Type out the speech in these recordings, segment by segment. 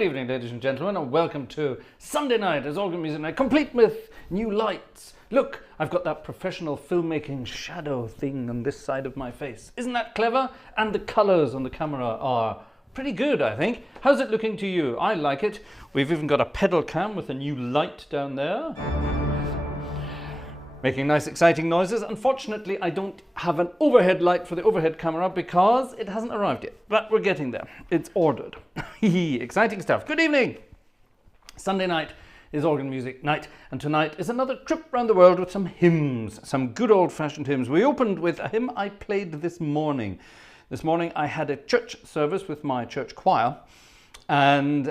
Good evening, ladies and gentlemen, and welcome to Sunday night as Organ Music Night, complete with new lights. Look, I've got that professional filmmaking shadow thing on this side of my face. Isn't that clever? And the colours on the camera are pretty good, I think. How's it looking to you? I like it. We've even got a pedal cam with a new light down there, making nice exciting noises. Unfortunately, I don't have an overhead light for the overhead camera because it hasn't arrived yet, but we're getting there. It's ordered. Exciting stuff. Good evening. Sunday night is Organ Music Night, and tonight is another trip around the world with some hymns, some good old-fashioned hymns. We opened with a hymn I played this morning. This morning I had a church service with my church choir, and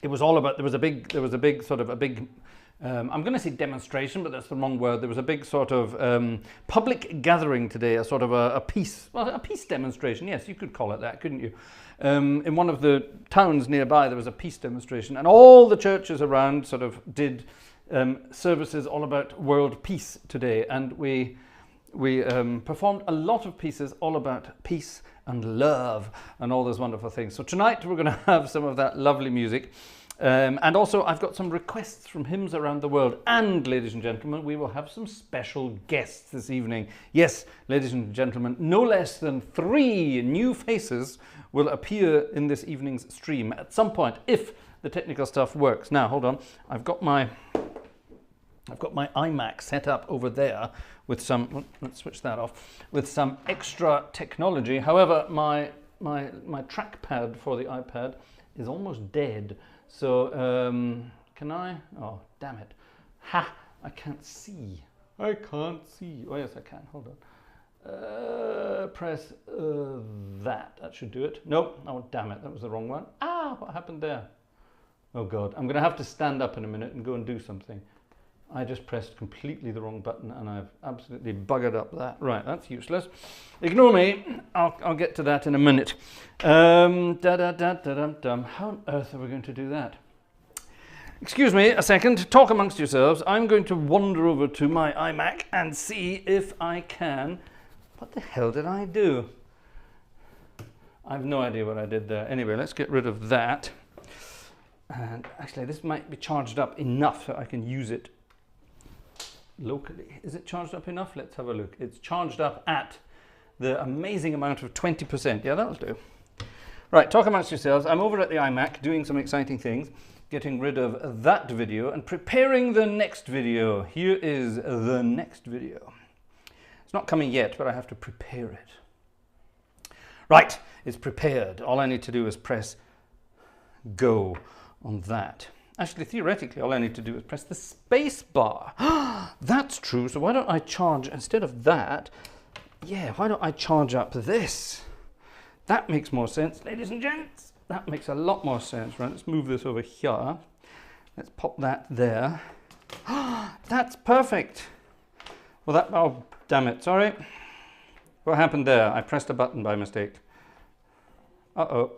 it was all about, there was a big I'm going to say demonstration, but that's the wrong word. There was a big sort of public gathering today, a sort of a peace demonstration. Yes, you could call it that, couldn't you? In one of the towns nearby, there was a peace demonstration, and all the churches around sort of did services all about world peace today, and we performed a lot of pieces all about peace and love and all those wonderful things. So tonight we're going to have some of that lovely music. And also I've got some requests from hymns around the world, and ladies and gentlemen, we will have some special guests this evening. Yes, ladies and gentlemen, no less than 3 new faces will appear in this evening's stream at some point if the technical stuff works. Now hold on, I've got my iMac set up over there with some, let's switch that off, with some extra technology. However, my trackpad for the iPad is almost dead. So, can I? Oh, damn it. Ha! I can't see. I can't see. Oh, yes, I can. Hold on. Press that. That should do it. Nope. Oh, damn it. That was the wrong one. Ah, what happened there? Oh, God. I'm going to have to stand up in a minute and go and do something. I just pressed completely the wrong button and I've absolutely buggered up that. Right, that's useless. Ignore me. I'll get to that in a minute. How on earth are we going to do that? Excuse me a second. Talk amongst yourselves. I'm going to wander over to my iMac and see if I can... What the hell did I do? I have no idea what I did there. Anyway, let's get rid of that. And actually, this might be charged up enough so I can use it locally. Is it charged up enough? Let's have a look. It's charged up at the amazing amount of 20%. Yeah, that'll do. Right, talk amongst yourselves. I'm over at the iMac doing some exciting things, getting rid of that video and preparing the next video. Here is the next video. It's not coming yet, but I have to prepare it. Right, it's prepared. All I need to do is press go on that. Actually, theoretically, all I need to do is press the space bar. That's true. So why don't I charge, instead of that, yeah, why don't I charge up this? That makes more sense, ladies and gents. That makes a lot more sense. Right, let's move this over here. Let's pop that there. That's perfect. Well, that, oh, damn it, sorry. What happened there? I pressed a button by mistake. Uh-oh.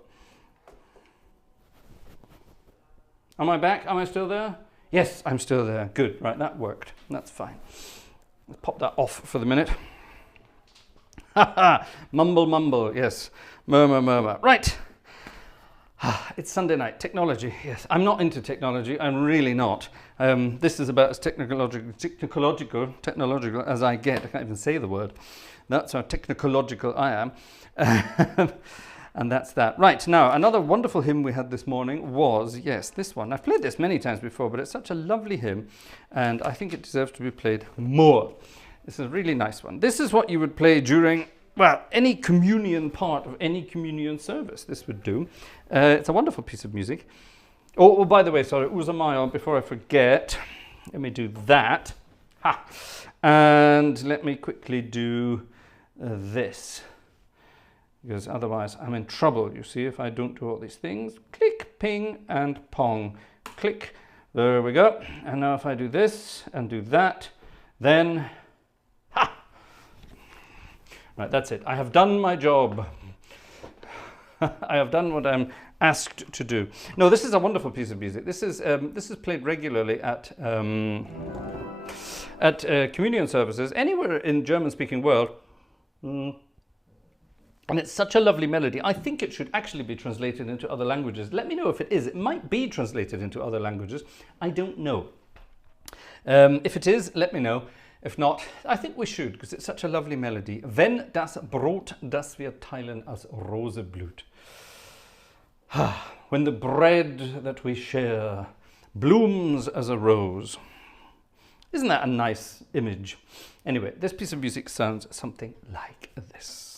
Am I back? Am I still there? Yes, I'm still there. Good. Right, that worked. That's fine. Let's pop that off for the minute. Mumble, mumble. Yes. Murmur, murmur. Right. It's Sunday night. Technology. Yes. I'm not into technology. I'm really not. This is about as technological as I get. I can't even say the word. That's how technological I am. And that's that. Right, now, another wonderful hymn we had this morning was, yes, this one. I've played this many times before, but it's such a lovely hymn, and I think it deserves to be played more. This is a really nice one. This is what you would play during, well, any communion part of any communion service. This would do. It's a wonderful piece of music. Oh, by the way, sorry, Uzamayo, before I forget, let me do that. Ha! And let me quickly do this. Because otherwise I'm in trouble, you see, if I don't do all these things. Click, ping, and pong. Click. There we go. And now if I do this and do that, then... Ha! Right, that's it. I have done my job. I have done what I'm asked to do. No, this is a wonderful piece of music. This is played regularly at communion services anywhere in German-speaking world. And it's such a lovely melody. I think it should actually be translated into other languages. Let me know if it is. It might be translated into other languages. I don't know. If it is, let me know. If not, I think we should, because it's such a lovely melody. Wenn das Brot, das wir teilen, als Rose blüht. When the bread that we share blooms as a rose. Isn't that a nice image? Anyway, this piece of music sounds something like this.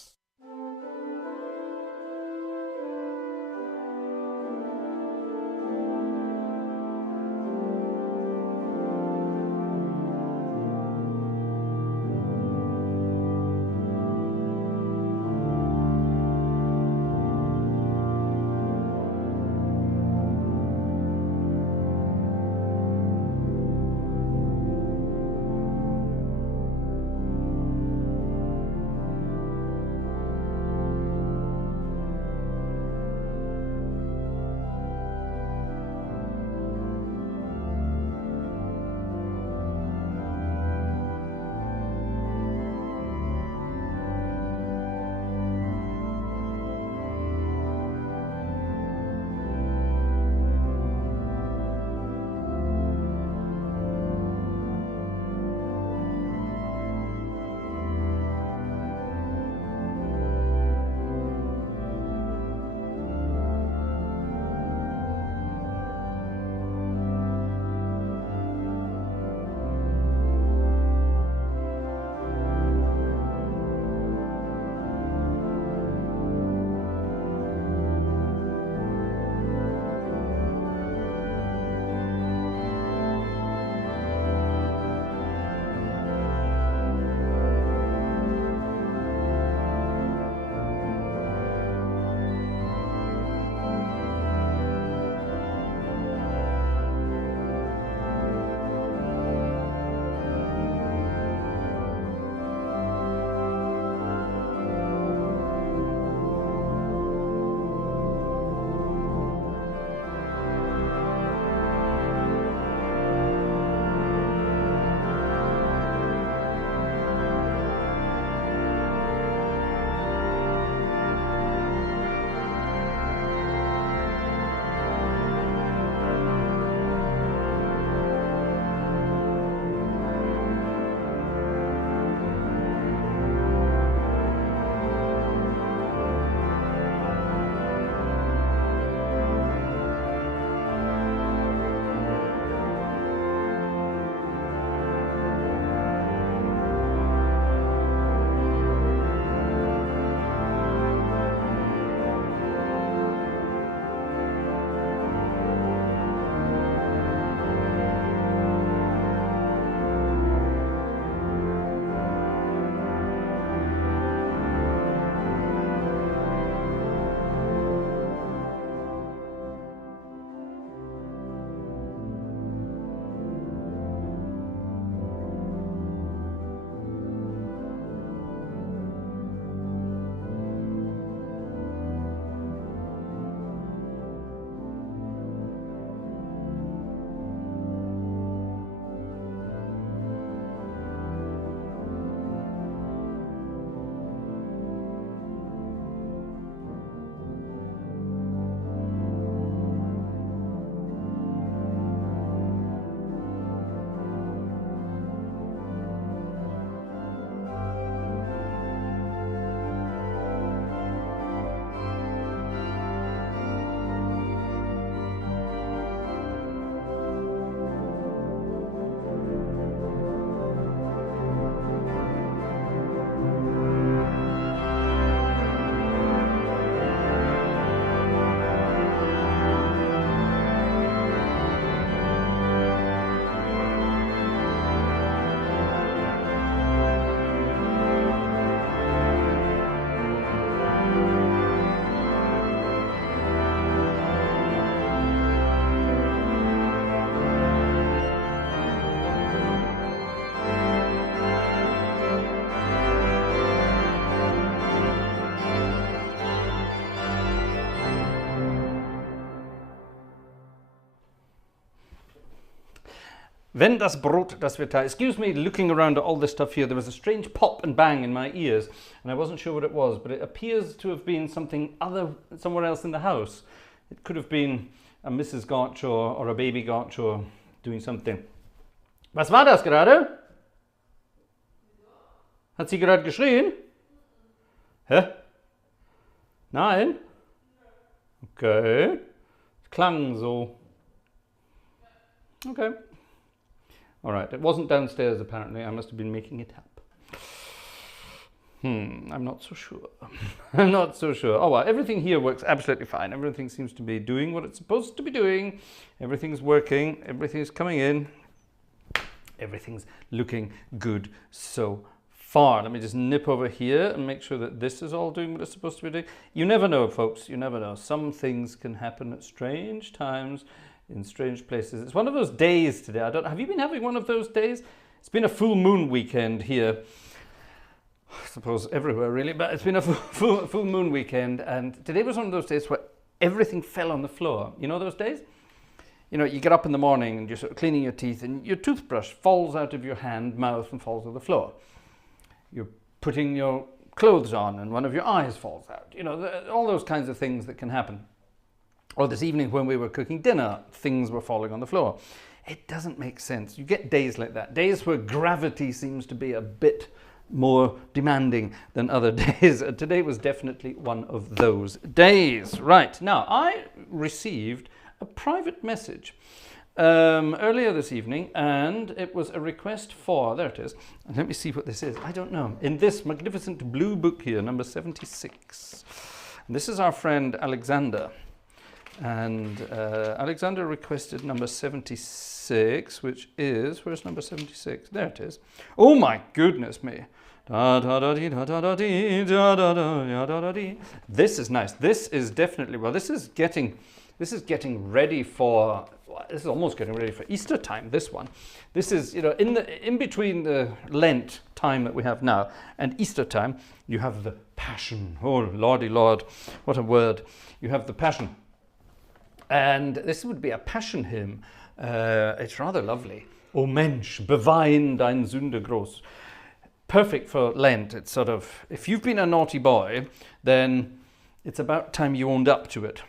Wenn das Brot das wir teilen. Excuse me, looking around at all this stuff here, there was a strange pop and bang in my ears, and I wasn't sure what it was, but it appears to have been somewhere else in the house. It could have been a Mrs. Gartshore or a baby Gartshore doing something. Was war das gerade? Hat sie gerade geschrien? Hä? Nein? Okay. Es klang so. Okay. All right. It wasn't downstairs, apparently. I must have been making it up. I'm not so sure. I'm not so sure. Oh, well, everything here works absolutely fine. Everything seems to be doing what it's supposed to be doing. Everything's working. Everything's coming in. Everything's looking good so far. Let me just nip over here and make sure that this is all doing what it's supposed to be doing. You never know, folks. You never know. Some things can happen at strange times in strange places. It's one of those days today. Have you been having one of those days? It's been a full moon weekend here. I suppose everywhere really, but it's been a full moon weekend, and today was one of those days where everything fell on the floor. You know those days? You know, you get up in the morning and you're sort of cleaning your teeth and your toothbrush falls out of your hand, mouth, and falls on the floor. You're putting your clothes on and one of your eyes falls out. You know, all those kinds of things that can happen. Or this evening when we were cooking dinner, things were falling on the floor. It doesn't make sense. You get days like that, days where gravity seems to be a bit more demanding than other days. Today was definitely one of those days. Right, now I received a private message earlier this evening, and it was a request for, there it is, and let me see what this is. I don't know. In this magnificent blue book here, number 76. And this is our friend Alexander. And Alexander requested number 76, which is, where's number 76? There it is. Oh my goodness me. This is nice. This is definitely, well, this is getting ready for, this is almost getting ready for Easter time, this one. This is, you know, in between the Lent time that we have now and Easter time, you have the Passion. Oh, Lordy Lord, what a word. You have the Passion. And this would be a Passion hymn. It's rather lovely. O Mensch, bewein dein Sünde groß. Perfect for Lent. It's sort of, if you've been a naughty boy, then it's about time you owned up to it.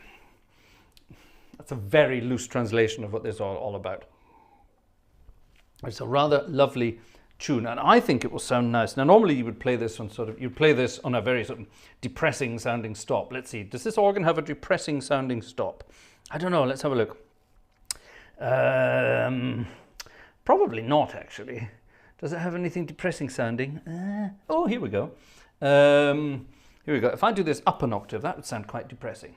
That's a very loose translation of what this is all about. It's a rather lovely tune, and I think it will sound nice. Now, normally you would play this on a very sort of depressing sounding stop. Let's see, does this organ have a depressing sounding stop? I don't know, let's have a look. Probably not, actually. Does it have anything depressing sounding? Oh, here we go. Here we go. If I do this up an octave, that would sound quite depressing.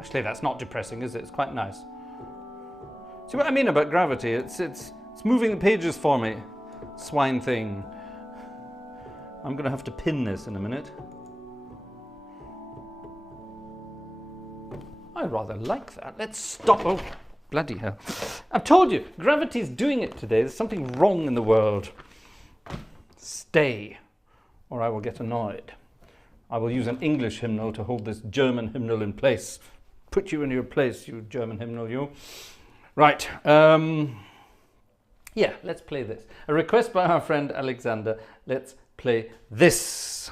Actually, that's not depressing, is it? It's quite nice. See what I mean about gravity? It's moving the pages for me. Swine thing. I'm going to have to pin this in a minute. I rather like that. Let's stop. Oh, bloody hell. I've told you, gravity's doing it today. There's something wrong in the world. Stay, or I will get annoyed. I will use an English hymnal to hold this German hymnal in place. Put you in your place, you German hymnal, you. Right. Yeah, let's play this. A request by our friend Alexander. Let's play this.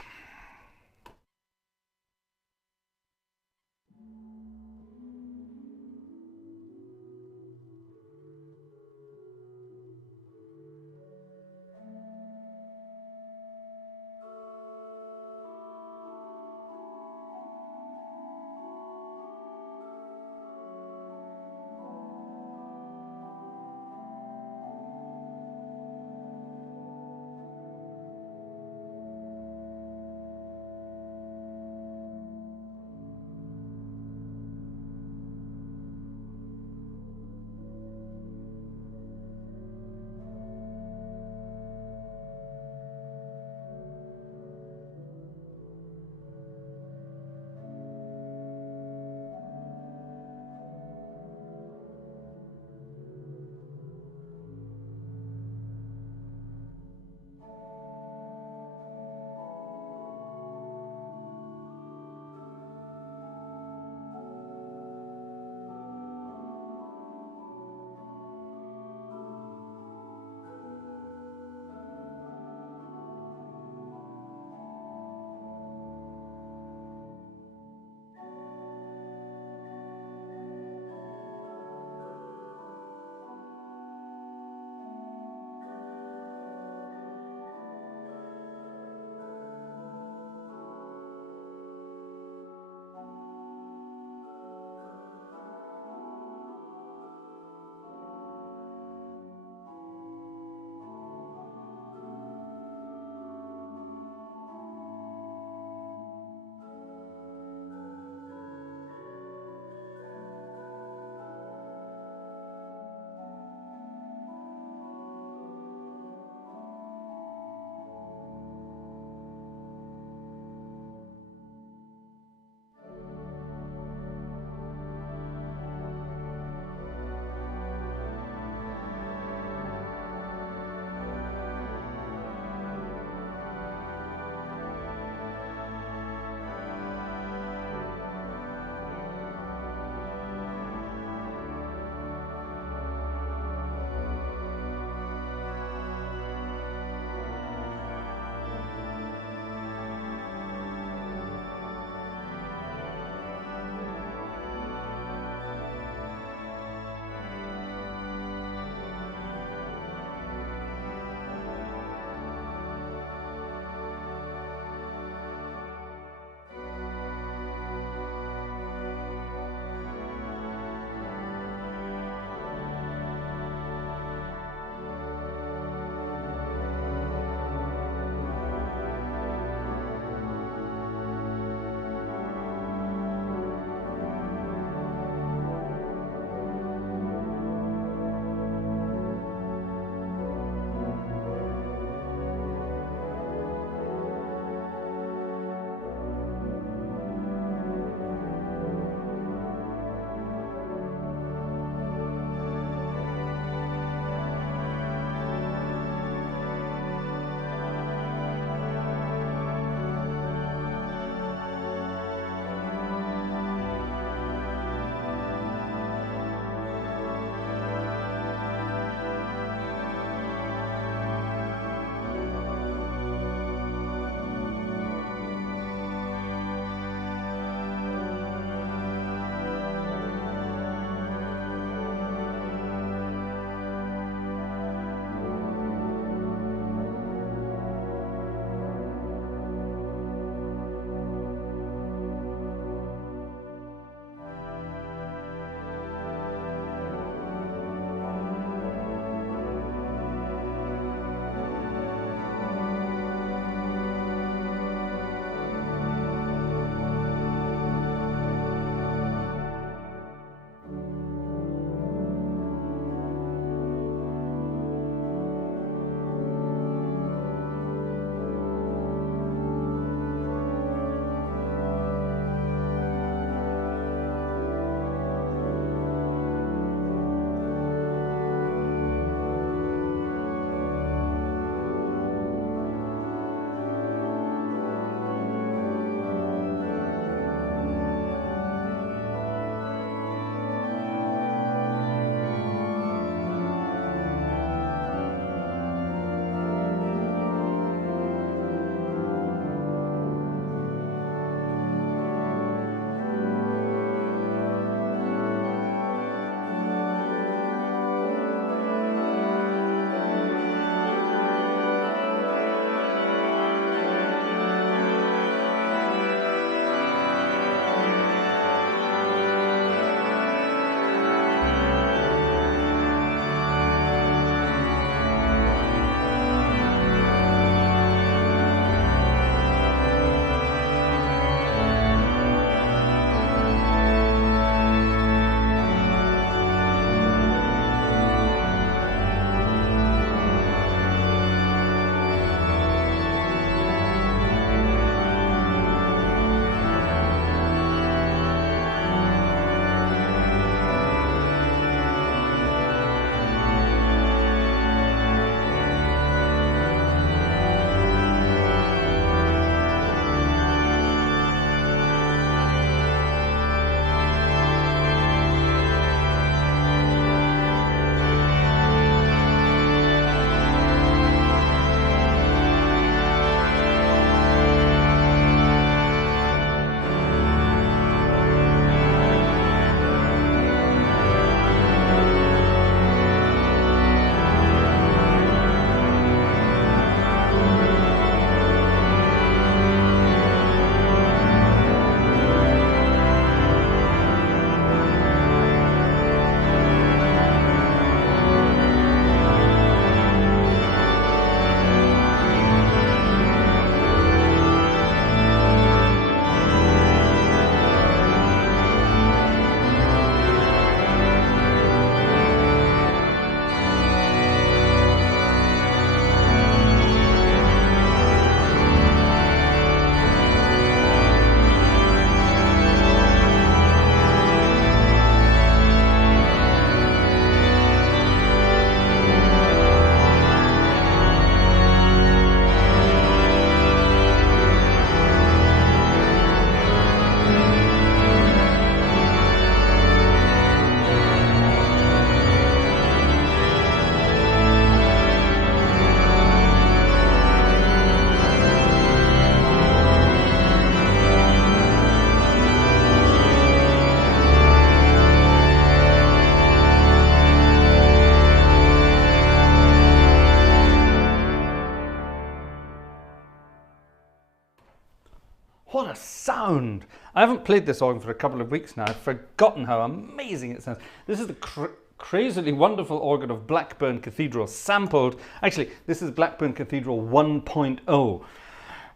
sound. I haven't played this organ for a couple of weeks now. I've forgotten how amazing it sounds. This is the crazily wonderful organ of Blackburn Cathedral sampled. Actually, this is Blackburn Cathedral 1.0.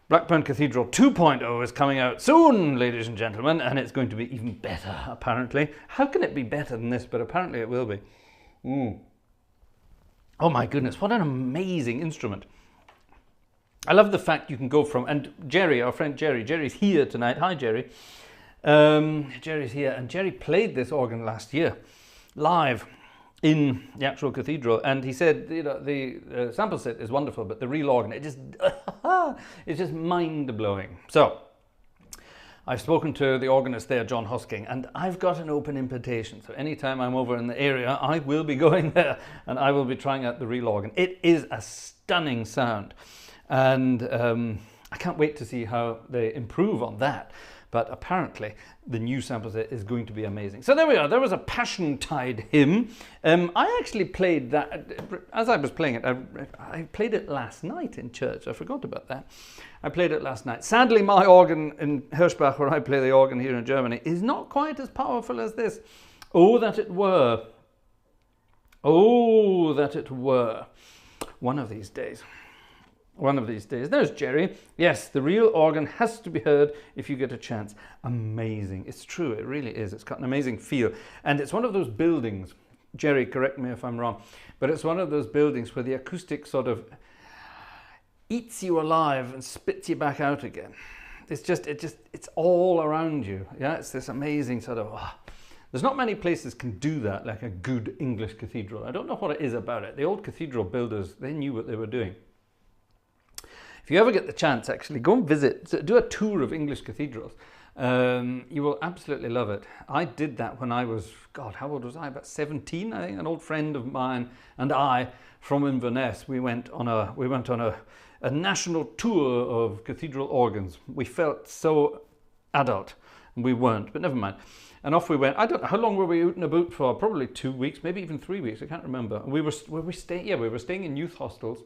Blackburn Cathedral 2.0 is coming out soon, ladies and gentlemen, and it's going to be even better, apparently. How can it be better than this? But apparently it will be. Oh my goodness, what an amazing instrument. I love the fact you can go from, and Jerry, our friend Jerry's here tonight. Hi, Jerry. Jerry's here, and Jerry played this organ last year, live in the actual cathedral, and he said, you know, the sample set is wonderful, but the real organ, it's just mind-blowing. So, I've spoken to the organist there, John Hosking, and I've got an open invitation. So anytime I'm over in the area, I will be going there, and I will be trying out the real organ. It is a stunning sound. And I can't wait to see how they improve on that. But apparently, the new sample set is going to be amazing. So there we are. There was a Passiontide hymn. I actually played that, as I was playing it, I played it last night in church. I forgot about that. I played it last night. Sadly, my organ in Hirschbach, where I play the organ here in Germany, is not quite as powerful as this. Oh, that it were. Oh, that it were. One of these days. One of these days. There's Jerry. Yes, the real organ has to be heard if you get a chance. Amazing. It's true. It really is. It's got an amazing feel. And it's one of those buildings. Jerry, correct me if I'm wrong. But it's one of those buildings where the acoustic sort of eats you alive and spits you back out again. It's all around you. Yeah, it's this amazing sort of... There's not many places can do that like a good English cathedral. I don't know what it is about it. The old cathedral builders, they knew what they were doing. If you ever get the chance, actually, go and visit, do a tour of English cathedrals. You will absolutely love it. I did that when I was, God, how old was I? About 17, I think. An old friend of mine and I from Inverness, we went on a national tour of cathedral organs. We felt so adult, and we weren't, but never mind. And off we went. I don't know, how long were we out and about for? Probably 2 weeks, maybe even 3 weeks. I can't remember. And we were staying in youth hostels.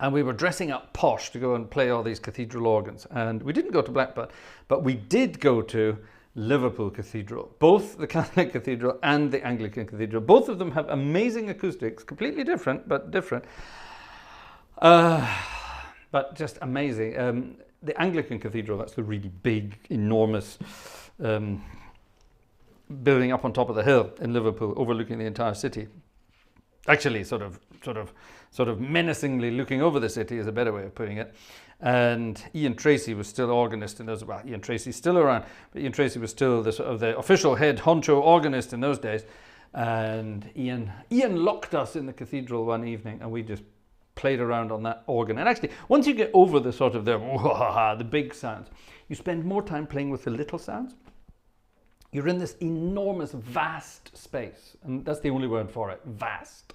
And we were dressing up posh to go and play all these cathedral organs. And we didn't go to Blackburn, but we did go to Liverpool Cathedral. Both the Catholic Cathedral and the Anglican Cathedral. Both of them have amazing acoustics, completely different, but different. But just amazing. The Anglican Cathedral, that's the really big, enormous building up on top of the hill in Liverpool, overlooking the entire city. Actually, sort of menacingly looking over the city is a better way of putting it. And Ian Tracy was still organist in those. Well, Ian Tracy's still around, but Ian Tracy was still the sort of the official head honcho organist in those days. And Ian locked us in the cathedral one evening, and we just played around on that organ. And actually, once you get over the sort of the big sounds, you spend more time playing with the little sounds. You're in this enormous, vast space, and that's the only word for it, vast.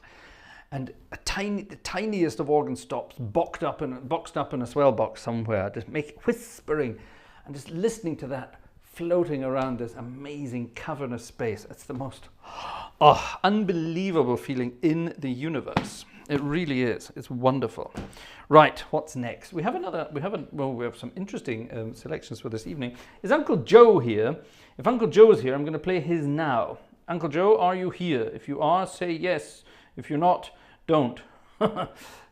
And the tiniest of organ stops boxed up in a swell box somewhere, just whispering and just listening to that floating around this amazing cavernous space. It's the most unbelievable feeling in the universe. It really is. It's wonderful. Right, what's next? We have some interesting selections for this evening. Is Uncle Joe here? If Uncle Joe is here, I'm going to play his now. Uncle Joe, are you here? If you are, say yes. If you're not, don't.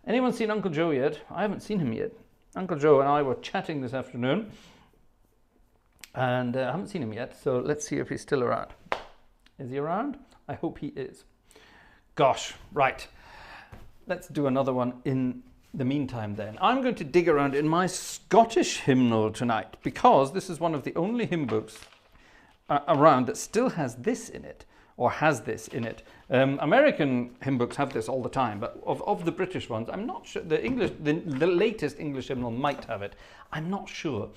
Anyone seen Uncle Joe yet? I haven't seen him yet. Uncle Joe and I were chatting this afternoon, and I haven't seen him yet, so let's see if he's still around. Is he around? I hope he is. Gosh, right. Let's do another one in the meantime then. I'm going to dig around in my Scottish hymnal tonight, because this is one of the only hymn books around that still has this in it, or has this in it. American hymn books have this all the time, but of the British ones, I'm not sure. The latest English hymnal might have it. I'm not sure,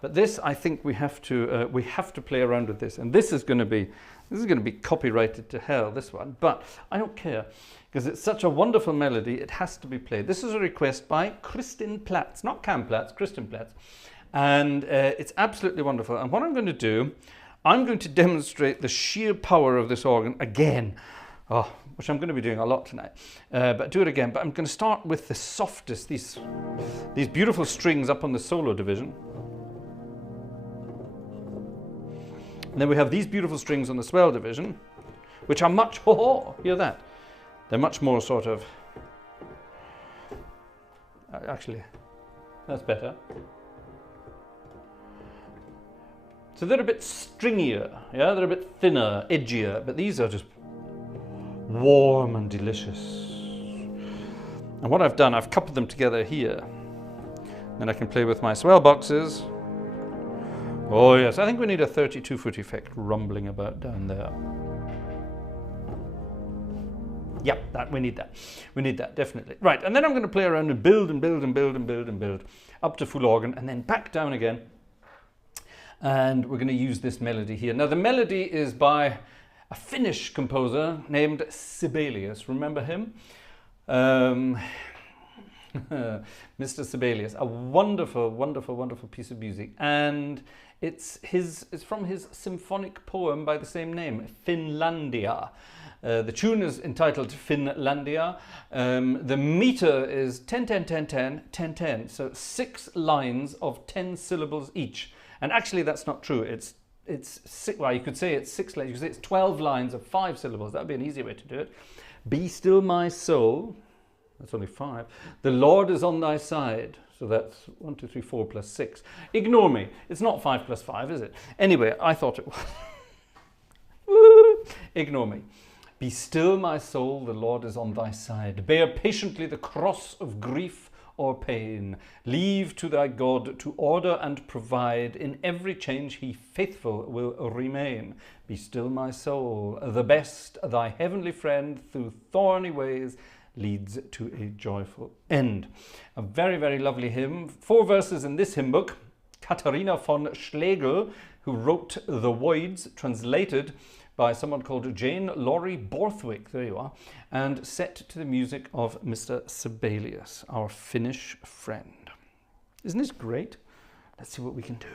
but this, I think we have to play around with this, and this is going to be copyrighted to hell, this one. But I don't care, because it's such a wonderful melody. It has to be played. This is a request by Kristin Platz, not Cam Platz, Kristin Platz, and it's absolutely wonderful. And what I'm going to do, I'm going to demonstrate the sheer power of this organ again, which I'm going to be doing a lot tonight, but do it again. But I'm going to start with the softest, these beautiful strings up on the solo division. And then we have these beautiful strings on the swell division, which are much, oh, hear that? They're much more sort of, actually, that's better. So they're a bit stringier, yeah? They're a bit thinner, edgier, but these are just warm and delicious. And what I've done, I've coupled them together here. Then I can play with my swell boxes. Oh yes, I think we need a 32-foot effect rumbling about down there. Yep, we need that. We need that, definitely. Right, and then I'm going to play around and build and build and build and build and build up to full organ and then back down again. And we're going to use this melody here. Now the melody is by a Finnish composer named Sibelius. Remember him? Mr. Sibelius, a wonderful, wonderful, wonderful piece of music. And it's from his symphonic poem by the same name, Finlandia. The tune is entitled Finlandia. The meter is 10, 10, 10, 10, 10, 10. So 6 lines of 10 syllables each. And actually that's not true. It's well, you could say it's 6 lines. You could say it's 12 lines of 5 syllables. That would be an easier way to do it. Be still my soul. That's only 5. The Lord is on thy side. So that's 1, 2, 3, 4 plus 6. Ignore me. It's not 5 plus 5, is it? Anyway, I thought it was. Ignore me. Be still my soul, the Lord is on thy side. Bear patiently the cross of grief or pain. Leave to thy God to order and provide. In every change he faithful will remain. Be still my soul, the best, thy heavenly friend through thorny ways leads to a joyful end. A very, very lovely hymn. 4 verses in this hymn book. Katharina von Schlegel, who wrote The Voids, translated by someone called Jane Laurie Borthwick, there you are, and set to the music of Mr. Sibelius, our Finnish friend. Isn't this great? Let's see what we can do.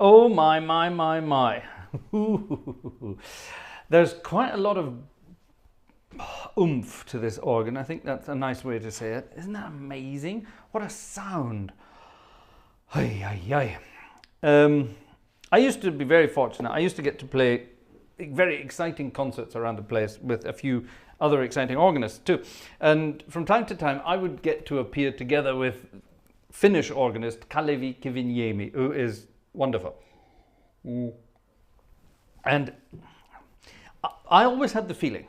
Oh my. There's quite a lot of oomph to this organ. I think that's a nice way to say it. Isn't that amazing? What a sound. I used to be very fortunate. I used to get to play very exciting concerts around the place with a few other exciting organists too. And from time to time, I would get to appear together with Finnish organist Kalevi Kiviniemi, who is wonderful. And I always had the feeling,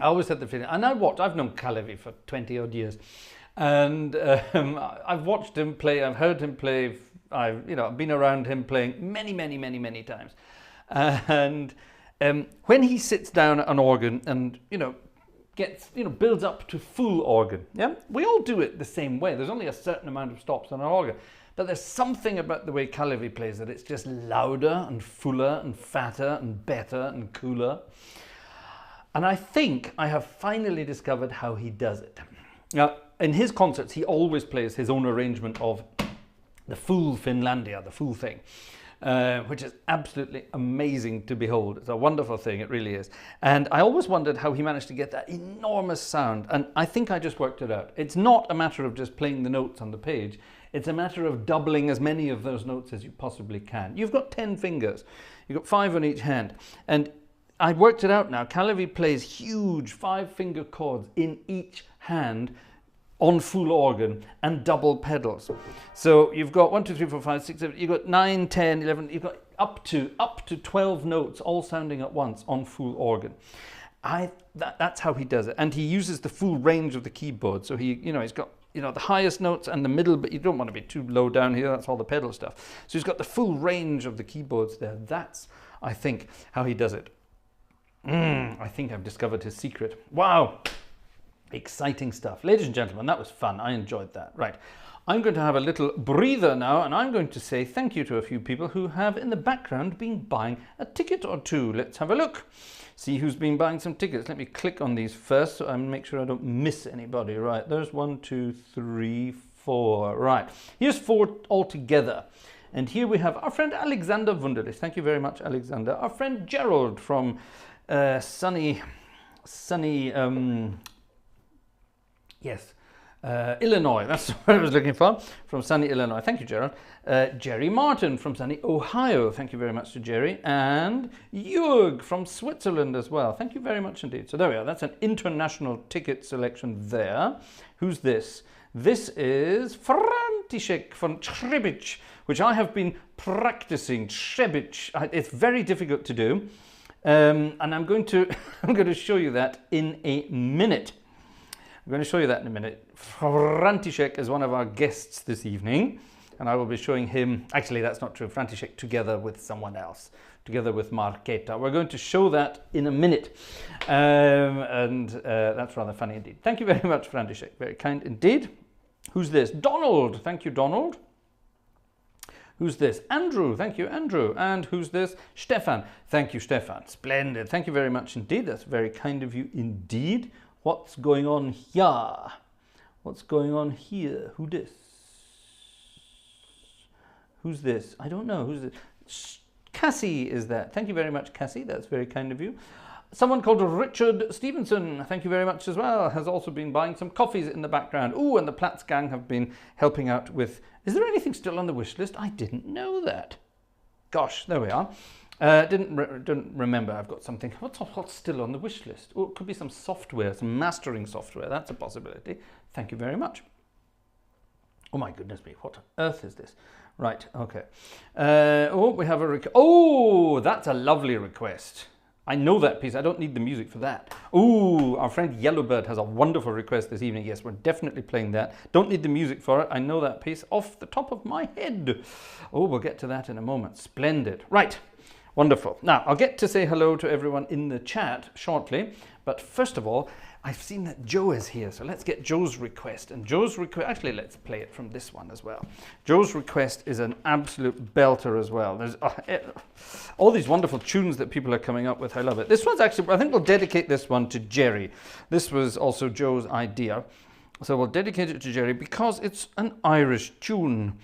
and I've known Kalevi for 20 odd years, and I've watched him play, I've heard him play, I've been around him playing many times. And when he sits down at an organ and builds up to full organ, we all do it the same way. There's only a certain amount of stops on an organ, but there's something about the way Kalevi plays that it's just louder and fuller and fatter and better and cooler. And I think I have finally discovered how he does it. Now, in his concerts, he always plays his own arrangement of the full Finlandia, the full thing. Which is absolutely amazing to behold. It's a wonderful thing, it really is. And I always wondered how he managed to get that enormous sound, and I think I just worked it out. It's not a matter of just playing the notes on the page, it's a matter of doubling as many of those notes as you possibly can. You've got 10 fingers, you've got 5 on each hand, and I worked it out now. Kalevi plays huge 5-finger chords in each hand on full organ and double pedals. So you've got 1, 2, 3, 4, 5, 6, 7, you've got 9, 10, 11, you've got up to 12 notes all sounding at once on full organ. That's how he does it. And he uses the full range of the keyboard. So he's got the highest notes and the middle, but you don't want to be too low down here, that's all the pedal stuff. So he's got the full range of the keyboards there. That's, I think, how he does it. I think I've discovered his secret. Wow. Exciting stuff. Ladies and gentlemen, that was fun. I enjoyed that. Right. I'm going to have a little breather now, and I'm going to say thank you to a few people who have in the background been buying a ticket or two. Let's have a look. See who's been buying some tickets. Let me click on these first so I make sure I don't miss anybody. Right. There's 1, 2, 3, 4. Right. Here's 4 altogether. And here we have our friend Alexander Wunderlich. Thank you very much, Alexander. Our friend Gerald from sunny Illinois, that's what I was looking for, from sunny Illinois. Thank you, Gerald. Jerry Martin from sunny Ohio. Thank you very much to Jerry. And Jörg from Switzerland as well. Thank you very much indeed. So there we are. That's an international ticket selection there. Who's this? This is František von Třebič, which I have been practicing. Třebič. It's very difficult to do. And I'm going to show you that in a minute. I'm going to show you that in a minute. František is one of our guests this evening, and I will be showing him, actually that's not true, František together with someone else, together with Marketa. We're going to show that in a minute, and that's rather funny indeed. Thank you very much, František, very kind indeed. Who's this? Donald, thank you, Donald. Who's this? Andrew, thank you, Andrew. And who's this? Stefan, thank you, Stefan. Splendid, thank you very much indeed. That's very kind of you indeed. What's going on here? What's going on here? Who this? Who's this? I don't know. Who's this? Cassie is that. Thank you very much, Cassie. That's very kind of you. Someone called Richard Stevenson, thank you very much as well, has also been buying some coffees in the background. Oh, and the Platts gang have been helping out with... Is there anything still on the wish list? I didn't know that. Gosh, there we are. Didn't remember. I've got something. What's still on the wish list? Oh, it could be some software, some mastering software. That's a possibility. Thank you very much. Oh my goodness me! What on earth is this? Right. Okay. We have a oh, that's a lovely request. I know that piece. I don't need the music for that. Oh, our friend Yellowbird has a wonderful request this evening. Yes, we're definitely playing that. Don't need the music for it. I know that piece off the top of my head. Oh, we'll get to that in a moment. Splendid. Right. Wonderful. Now, I'll get to say hello to everyone in the chat shortly, but first of all, I've seen that Joe is here, so let's get Joe's request. And Joe's request, actually, let's play it from this one as well. Joe's request is an absolute belter as well. There's all these wonderful tunes that people are coming up with. I love it. This one's actually, I think we'll dedicate this one to Jerry. This was also Joe's idea, so we'll dedicate it to Jerry because it's an Irish tune.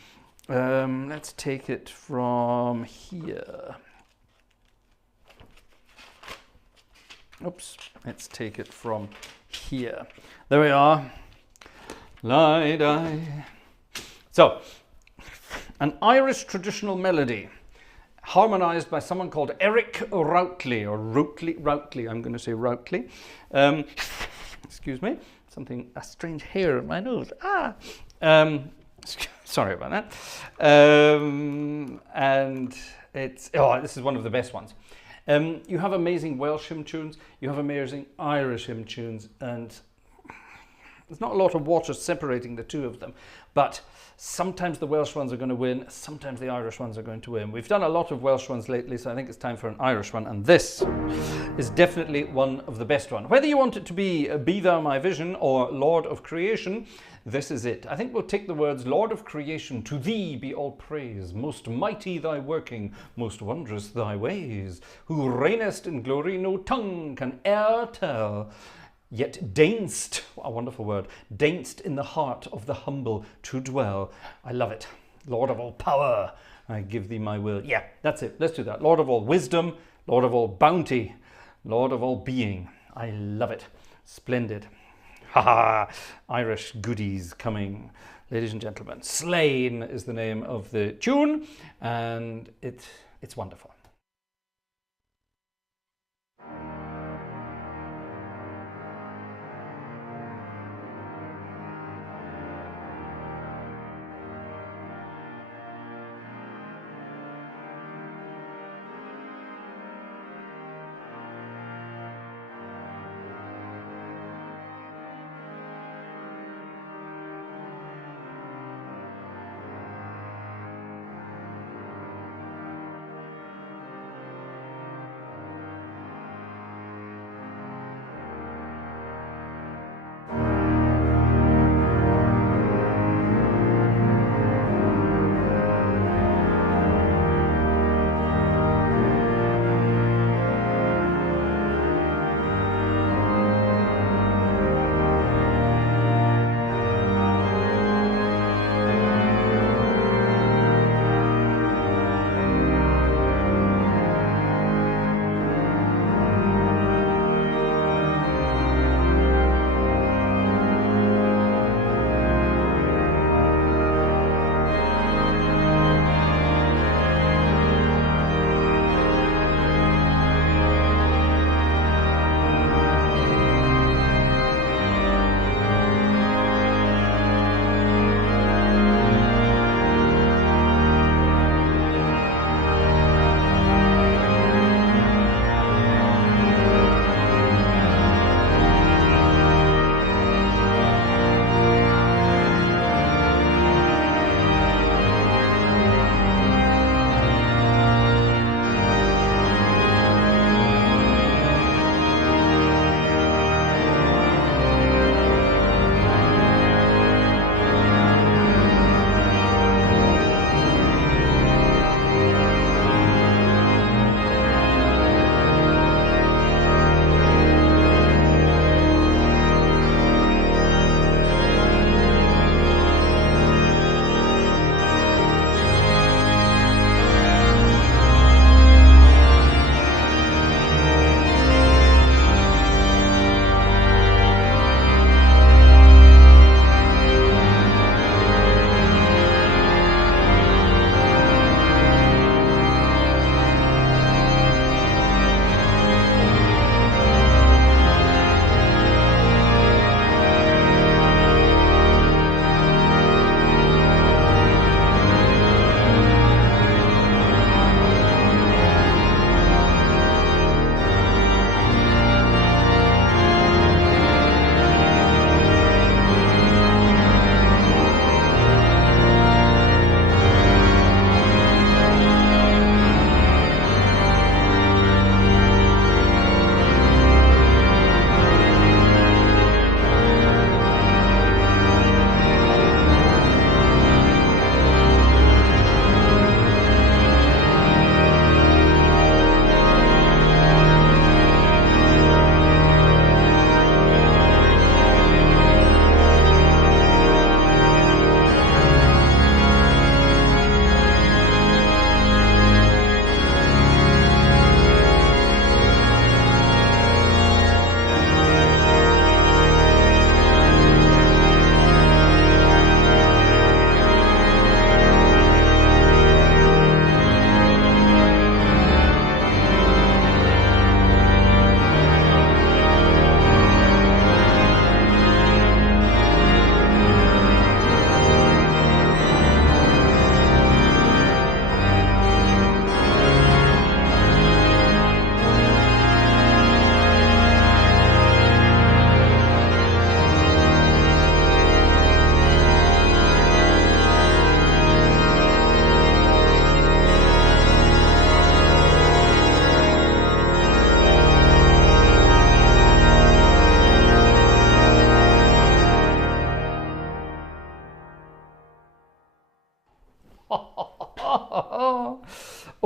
Let's take it from here. Oops, let's take it from here. There we are. Lie-die. So, an Irish traditional melody, harmonized by someone called Eric Routley, or Routley, I'm going to say Routley. Excuse me, a strange hair in my nose. Sorry about that. And it's, this is one of the best ones. You have amazing Welsh hymn tunes, you have amazing Irish hymn tunes, and there's not a lot of water separating the two of them, but sometimes the Welsh ones are going to win, sometimes the Irish ones are going to win. We've done a lot of Welsh ones lately, so I think it's time for an Irish one, and this is definitely one of the best ones. Whether you want it to be Be Thou My Vision or Lord of Creation, this is it. I think we'll take the words Lord of Creation, to thee be all praise, most mighty thy working, most wondrous thy ways, who reignest in glory no tongue can e'er tell. Yet deignst, a wonderful word, deignst in the heart of the humble to dwell. I love it. Lord of all power, I give thee my will. Yeah, that's it. Let's do that. Lord of all wisdom, Lord of all bounty, Lord of all being. I love it. Splendid. Ha ha! Irish goodies coming. Ladies and gentlemen, Slain is the name of the tune, and it's wonderful.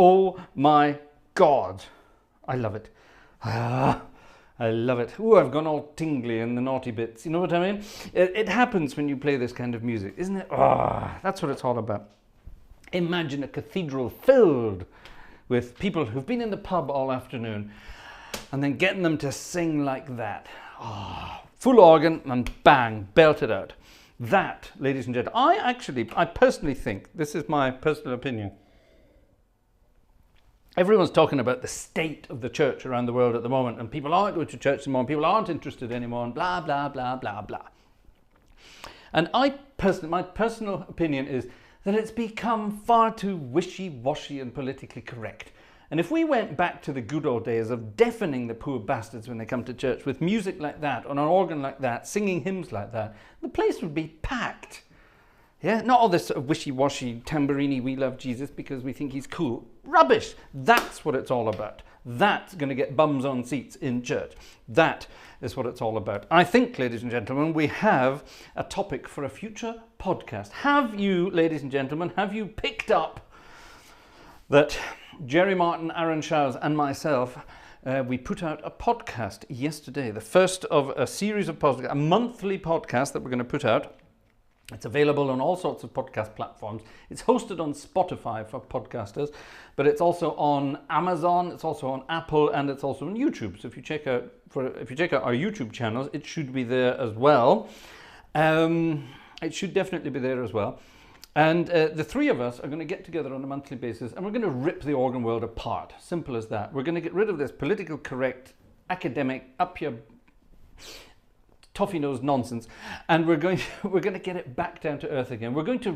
Oh my God. I love it. Ah, I love it. Ooh, I've gone all tingly in the naughty bits. You know what I mean? It happens when you play this kind of music, isn't it? Ah, that's what it's all about. Imagine a cathedral filled with people who've been in the pub all afternoon and then getting them to sing like that. Ah, full organ and bang, belt it out. That, ladies and gentlemen, I personally think, this is my personal opinion, everyone's talking about the state of the church around the world at the moment, and people aren't going to church anymore, and people aren't interested anymore, and blah, blah, blah, blah, blah. And my personal opinion is that it's become far too wishy-washy and politically correct. And if we went back to the good old days of deafening the poor bastards when they come to church with music like that, on an organ like that, singing hymns like that, the place would be packed. Yeah, not all this sort of wishy-washy tambourine, we love Jesus because we think he's cool. Rubbish. That's what it's all about. That's going to get bums on seats in church. That is what it's all about. I think, ladies and gentlemen, we have a topic for a future podcast. Have you, ladies and gentlemen, have you picked up that Jerry Martin, Aaron Showers and myself, we put out a podcast yesterday, the first of a series of podcasts, a monthly podcast that we're going to put out. It's available on all sorts of podcast platforms. It's hosted on Spotify for podcasters, but it's also on Amazon, it's also on Apple, and it's also on YouTube. So if you check out our YouTube channels, it should be there as well. It should definitely be there as well. And the three of us are going to get together on a monthly basis, and we're going to rip the organ world apart. Simple as that. We're going to get rid of this political correct, academic, up your toffee-nosed nonsense, and we're going to get it back down to earth again. We're going to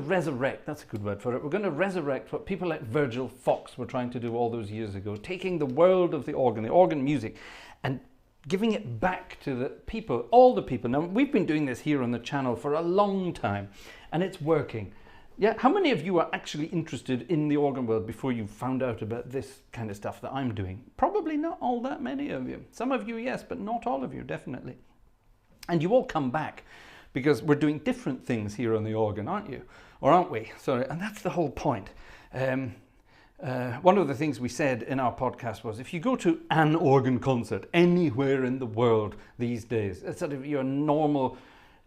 resurrect, that's a good word for it, we're going to resurrect what people like Virgil Fox were trying to do all those years ago, taking the world of the organ music, and giving it back to the people, all the people. Now, we've been doing this here on the channel for a long time, and it's working. Yeah, how many of you are actually interested in the organ world before you found out about this kind of stuff that I'm doing? Probably not all that many of you. Some of you, yes, but not all of you, definitely. And you all come back because we're doing different things here on the organ, aren't you? Or aren't we? Sorry, and that's the whole point. One of the things we said in our podcast was, if you go to an organ concert anywhere in the world these days, it's sort of your normal,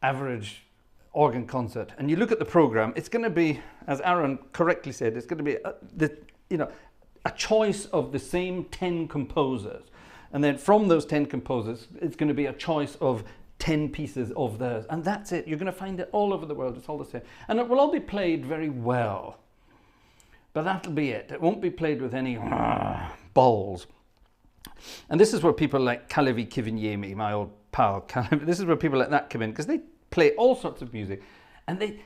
average organ concert, and you look at the program, it's going to be, as Aaron correctly said, it's going to be a choice of the same 10 composers, and then from those 10 composers it's going to be a choice of 10 pieces of theirs, and that's it. You're going to find it all over the world. It's all the same, and it will all be played very well, but that'll be it. It won't be played with any balls. And this is where people like Kalevi Kiviniemi, my old pal Kalevi, this is where people like that come in, because they play all sorts of music, and they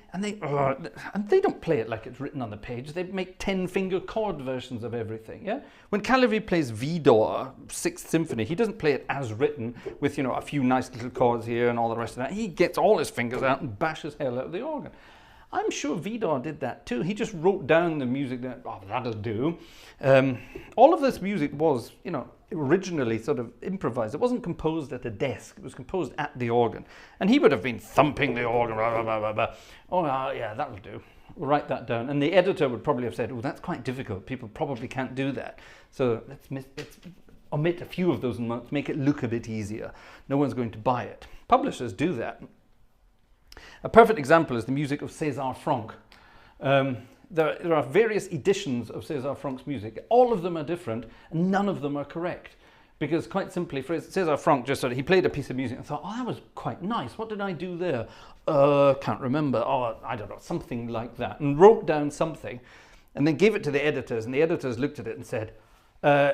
don't play it like it's written on the page. They make 10-finger chord versions of everything. Yeah, when Kalevi plays Vidor, Sixth Symphony, he doesn't play it as written with a few nice little chords here and all the rest of that. He gets all his fingers out and bashes hell out of the organ. I'm sure Vidor did that too. He just wrote down the music that, that'll do. All of this music was, originally sort of improvised. It wasn't composed at a desk. It was composed at the organ. And he would have been thumping the organ. Blah, blah, blah, blah. Oh, yeah, that'll do. We'll write that down. And the editor would probably have said, oh, that's quite difficult. People probably can't do that. So let's omit a few of those and make it look a bit easier. No one's going to buy it. Publishers do that. A perfect example is the music of César Franck. There are various editions of César Franck's music. All of them are different, and none of them are correct. Because quite simply, César Franck he played a piece of music and thought, oh, that was quite nice. What did I do there? Can't remember. Oh, I don't know, something like that. And wrote down something, and then gave it to the editors, and the editors looked at it and said,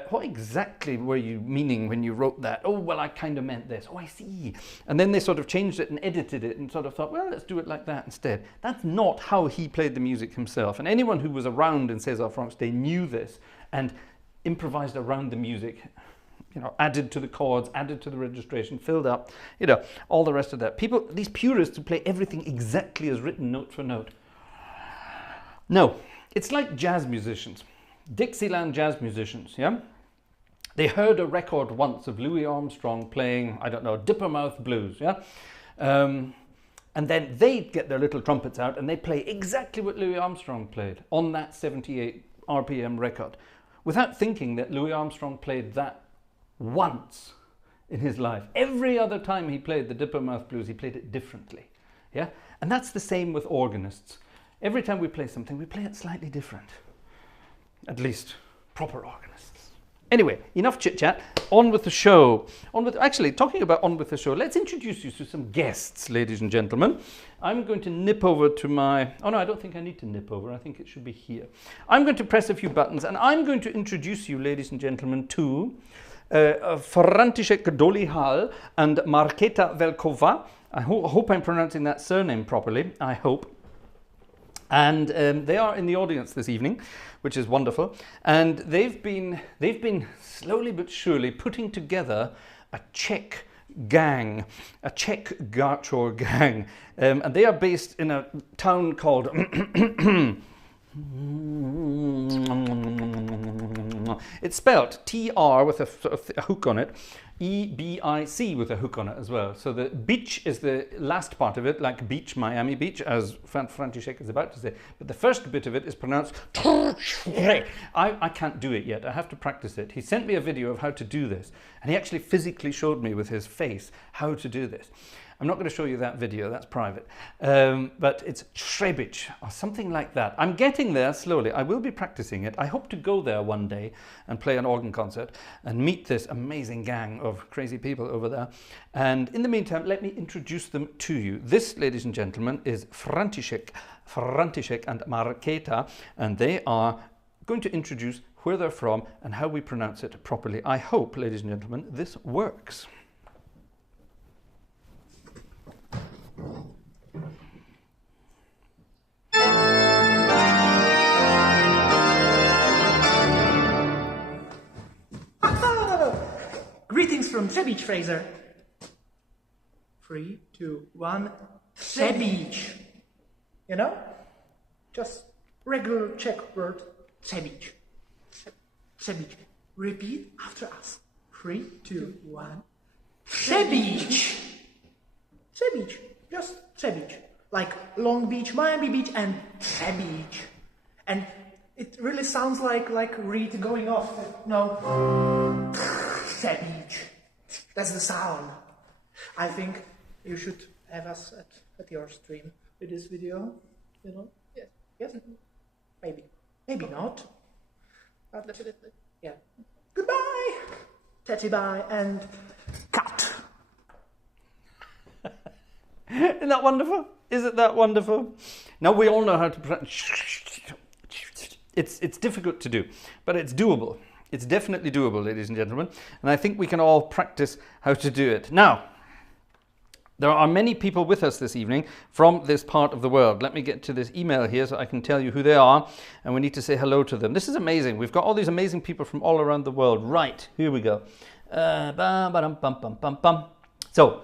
what exactly were you meaning when you wrote that? Oh, well, I kind of meant this. Oh, I see. And then they sort of changed it and edited it and sort of thought, well, let's do it like that instead. That's not how he played the music himself. And anyone who was around in César Franck's day knew this and improvised around the music, added to the chords, added to the registration, filled up, all the rest of that. People, these purists who play everything exactly as written, note for note. No, it's like jazz musicians. Dixieland jazz musicians, yeah? They heard a record once of Louis Armstrong playing, I don't know, Dippermouth Blues, yeah? And then they get their little trumpets out and they play exactly what Louis Armstrong played on that 78 RPM record, without thinking that Louis Armstrong played that once in his life. Every other time he played the Dippermouth Blues, he played it differently. Yeah? And that's the same with organists. Every time we play something, we play it slightly different. At least proper organists. Anyway, enough chit-chat. On with the show. Actually, talking about on with the show, let's introduce you to some guests, ladies and gentlemen. I'm going to nip over to my... Oh no, I don't think I need to nip over. I think it should be here. I'm going to press a few buttons, and I'm going to introduce you, ladies and gentlemen, to Franciszek Dolihal and Markéta Velkova. I hope I'm pronouncing that surname properly. I hope. And they are in the audience this evening, which is wonderful. And they've been slowly but surely putting together a Czech gang, a Czech Gartshore gang. And they are based in a town called... It's spelled TR with a hook on it, EBIC with a hook on it as well. So the beach is the last part of it, like beach, Miami Beach, as Franciszek is about to say. But the first bit of it is pronounced... I can't do it yet. I have to practice it. He sent me a video of how to do this. And he actually physically showed me with his face how to do this. I'm not going to show you that video, that's private. But it's Třebič or something like that. I'm getting there slowly. I will be practicing it. I hope to go there one day and play an organ concert and meet this amazing gang of crazy people over there. And in the meantime, let me introduce them to you. This, ladies and gentlemen, is Franciszek and Markéta, and they are going to introduce where they're from and how we pronounce it properly. I hope, ladies and gentlemen, this works. Greetings from Třebič, Fraser. 3, 2, 1. Třebič. You know? Just regular Czech word. Třebič. Třebič. Repeat after us. 3, 2, 1. Třebič. Třebič. Just Třebič. Like Long Beach, Miami Beach, and Třebič. And it really sounds like Reed going off. No. Třebič. That's the sound. I think you should have us at your stream with this video. You know? Yes. Yes. Maybe. Maybe not. But yeah. Goodbye. Tetty bye and cut. Isn't that wonderful? Isn't that wonderful? Now we all know how to pronounce. It's difficult to do, but it's doable. It's definitely doable, ladies and gentlemen, and I think we can all practice how to do it. Now, there are many people with us this evening from this part of the world. Let me get to this email here so I can tell you who they are, and we need to say hello to them. This is amazing. We've got all these amazing people from all around the world. Right, here we go. So,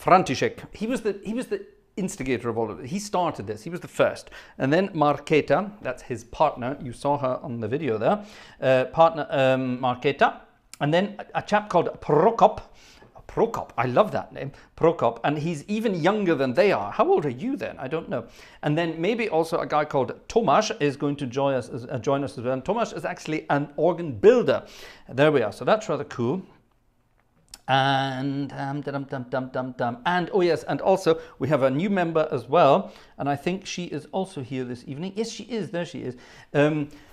Franciszek, he was the instigator of all of it. He started this. He was the first. And then Markéta, that's his partner. You saw her on the video there. Markéta. And then a chap called Prokop. I love that name. Prokop. And he's even younger than they are. How old are you then? I don't know. And then maybe also a guy called Tomasz is going to join us as well. And Tomasz is actually an organ builder. There we are. So that's rather cool. And and oh yes, and also we have a new member as well, and I think she is also here this evening. Yes, she is. There she is.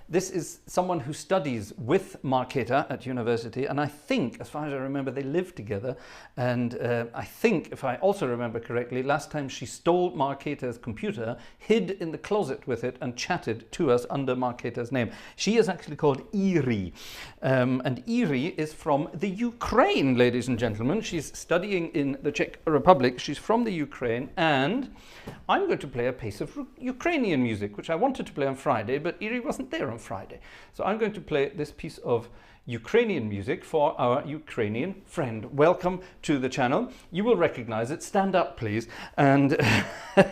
This is someone who studies with Markéta at university, and I think, as far as I remember, they live together. And I think, if I also remember correctly, last time she stole Markéta's computer, hid in the closet with it, and chatted to us under Markéta's name. She is actually called Iri, and Iri is from the Ukraine, ladies and gentlemen. She's studying in the Czech Republic. She's from the Ukraine, and I'm going to play a piece of Ukrainian music, which I wanted to play on Friday, but Iri wasn't there on Friday. So I'm going to play this piece of Ukrainian music for our Ukrainian friend. Welcome to the channel. You will recognize it. Stand up, please. And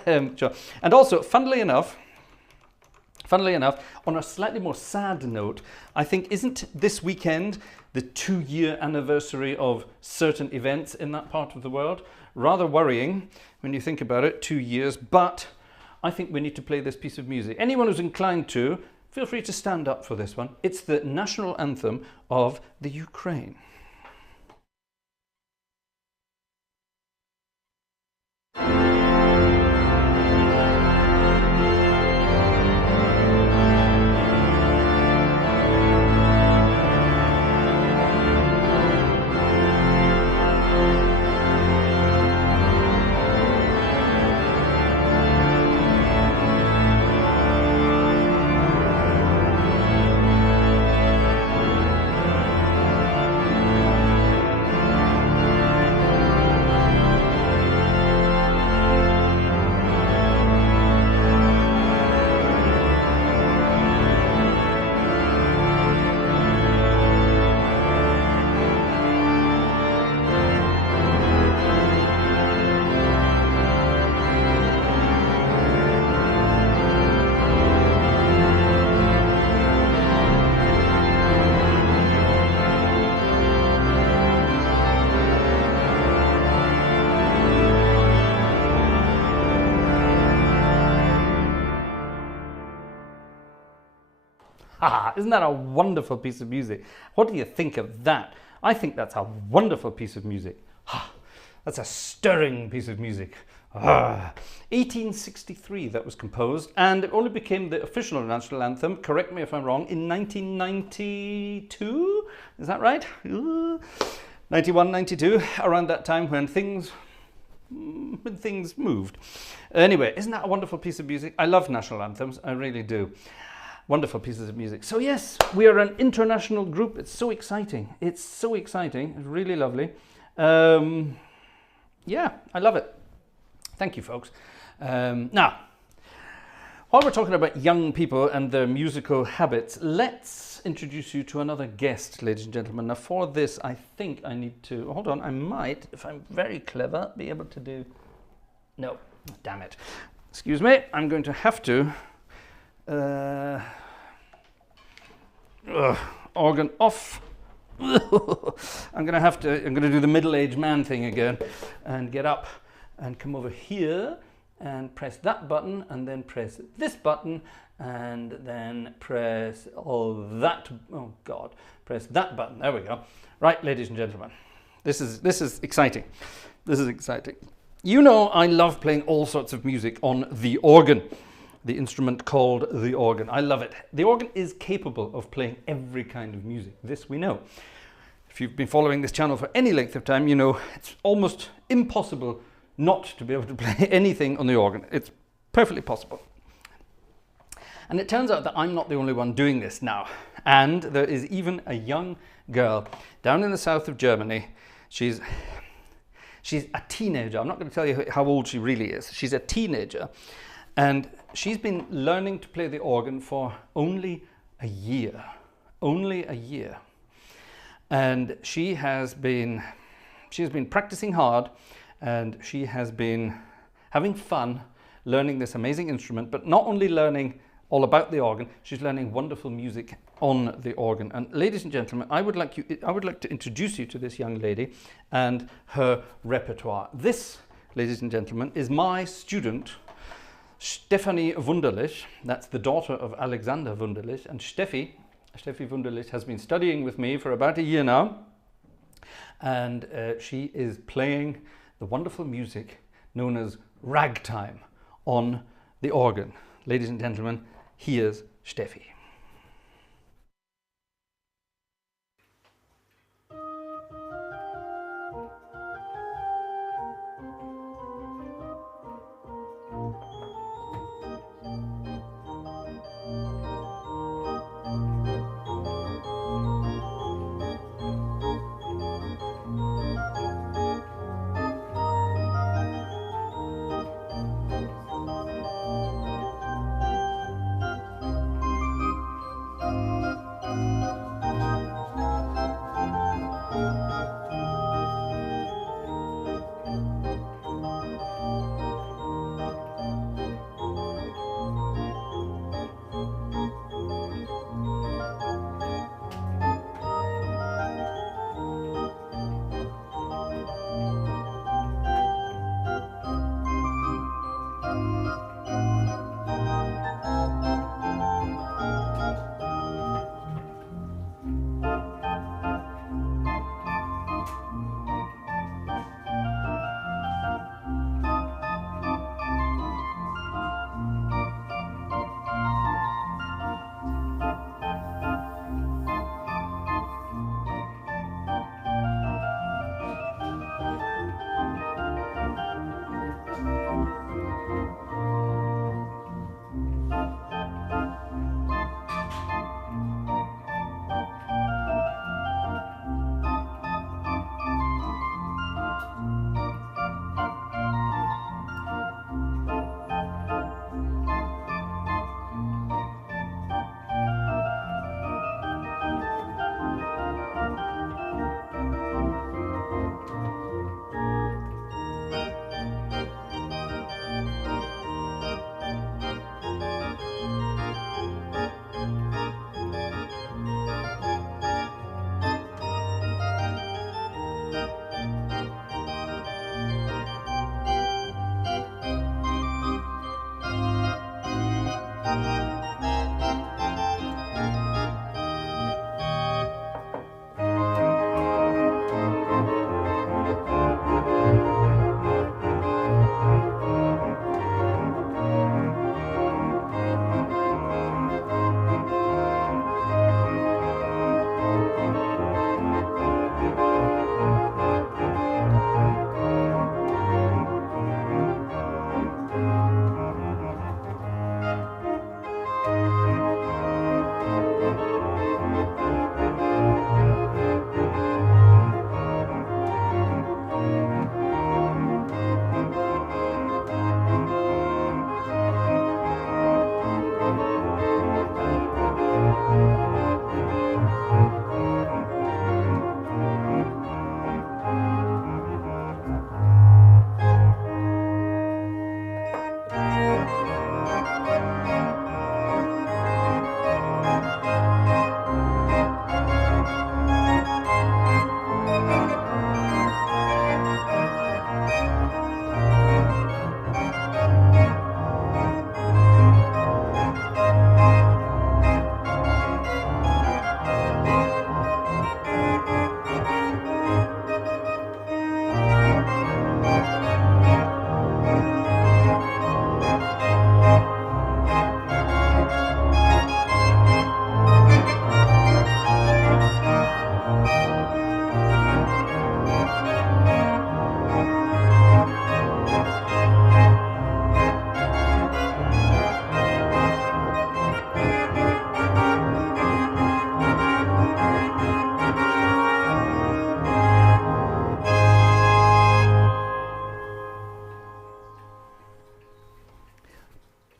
and also, funnily enough, on a slightly more sad note, I think, isn't this weekend the 2-year anniversary of certain events in that part of the world? Rather worrying when you think about it, 2 years, but I think we need to play this piece of music. Anyone who's inclined to, feel free to stand up for this one. It's the national anthem of the Ukraine. Ah, isn't that a wonderful piece of music? What do you think of that? I think that's a wonderful piece of music. Ah, that's a stirring piece of music. Ah. 1863 that was composed, and it only became the official national anthem, correct me if I'm wrong, in 1992? Is that right? 91, 92, around that time when things moved. Anyway, isn't that a wonderful piece of music? I love national anthems, I really do. Wonderful pieces of music. So yes, we are an international group. It's so exciting. It's so exciting. It's really lovely. Yeah, I love it. Thank you, folks. Now, while we're talking about young people and their musical habits, let's introduce you to another guest, ladies and gentlemen. Now, for this, I think I need to... Hold on, I might, if I'm very clever, be able to do... No, damn it. Excuse me, I'm going to have to... organ off. I'm going to do the middle-aged man thing again and get up and come over here and press that button and then press this button and then press press that button. There we go. Right, ladies and gentlemen, this is exciting. This is exciting. You know, I love playing all sorts of music on the organ. The instrument called the organ. I love it. The organ is capable of playing every kind of music. This we know. If you've been following this channel for any length of time, you know it's almost impossible not to be able to play anything on the organ. It's perfectly possible. And it turns out that I'm not the only one doing this now. And there is even a young girl down in the south of Germany. She's a teenager. I'm not going to tell you how old she really is. She's a teenager. And she's been learning to play the organ for only a year. Only a year. And she has been practicing hard, and she has been having fun learning this amazing instrument, but not only learning all about the organ, she's learning wonderful music on the organ. And ladies and gentlemen, I would like to introduce you to this young lady and her repertoire. This, ladies and gentlemen, is my student, Stefanie Wunderlich. That's the daughter of Alexander Wunderlich, and Steffi Wunderlich has been studying with me for about a year now, and she is playing the wonderful music known as ragtime on the organ. Ladies and gentlemen, here's Steffi.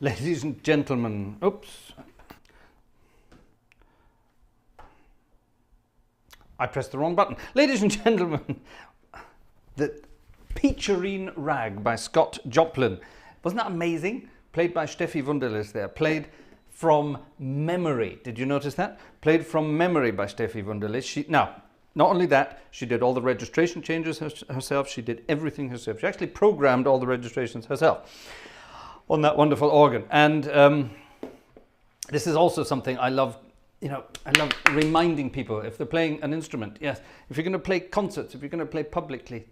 Ladies and gentlemen, oops. I pressed the wrong button. Ladies and gentlemen, the Peacherine Rag by Scott Joplin. Wasn't that amazing? Played by Steffi Wunderlich there. Played from memory. Did you notice that? Played from memory by Steffi Wunderlich. Now, not only that, she did all the registration changes herself. She did everything herself. She actually programmed all the registrations herself on that wonderful organ. And this is also something I love. I love reminding people if they're playing an instrument. Yes, if you're going to play concerts, if you're going to play publicly,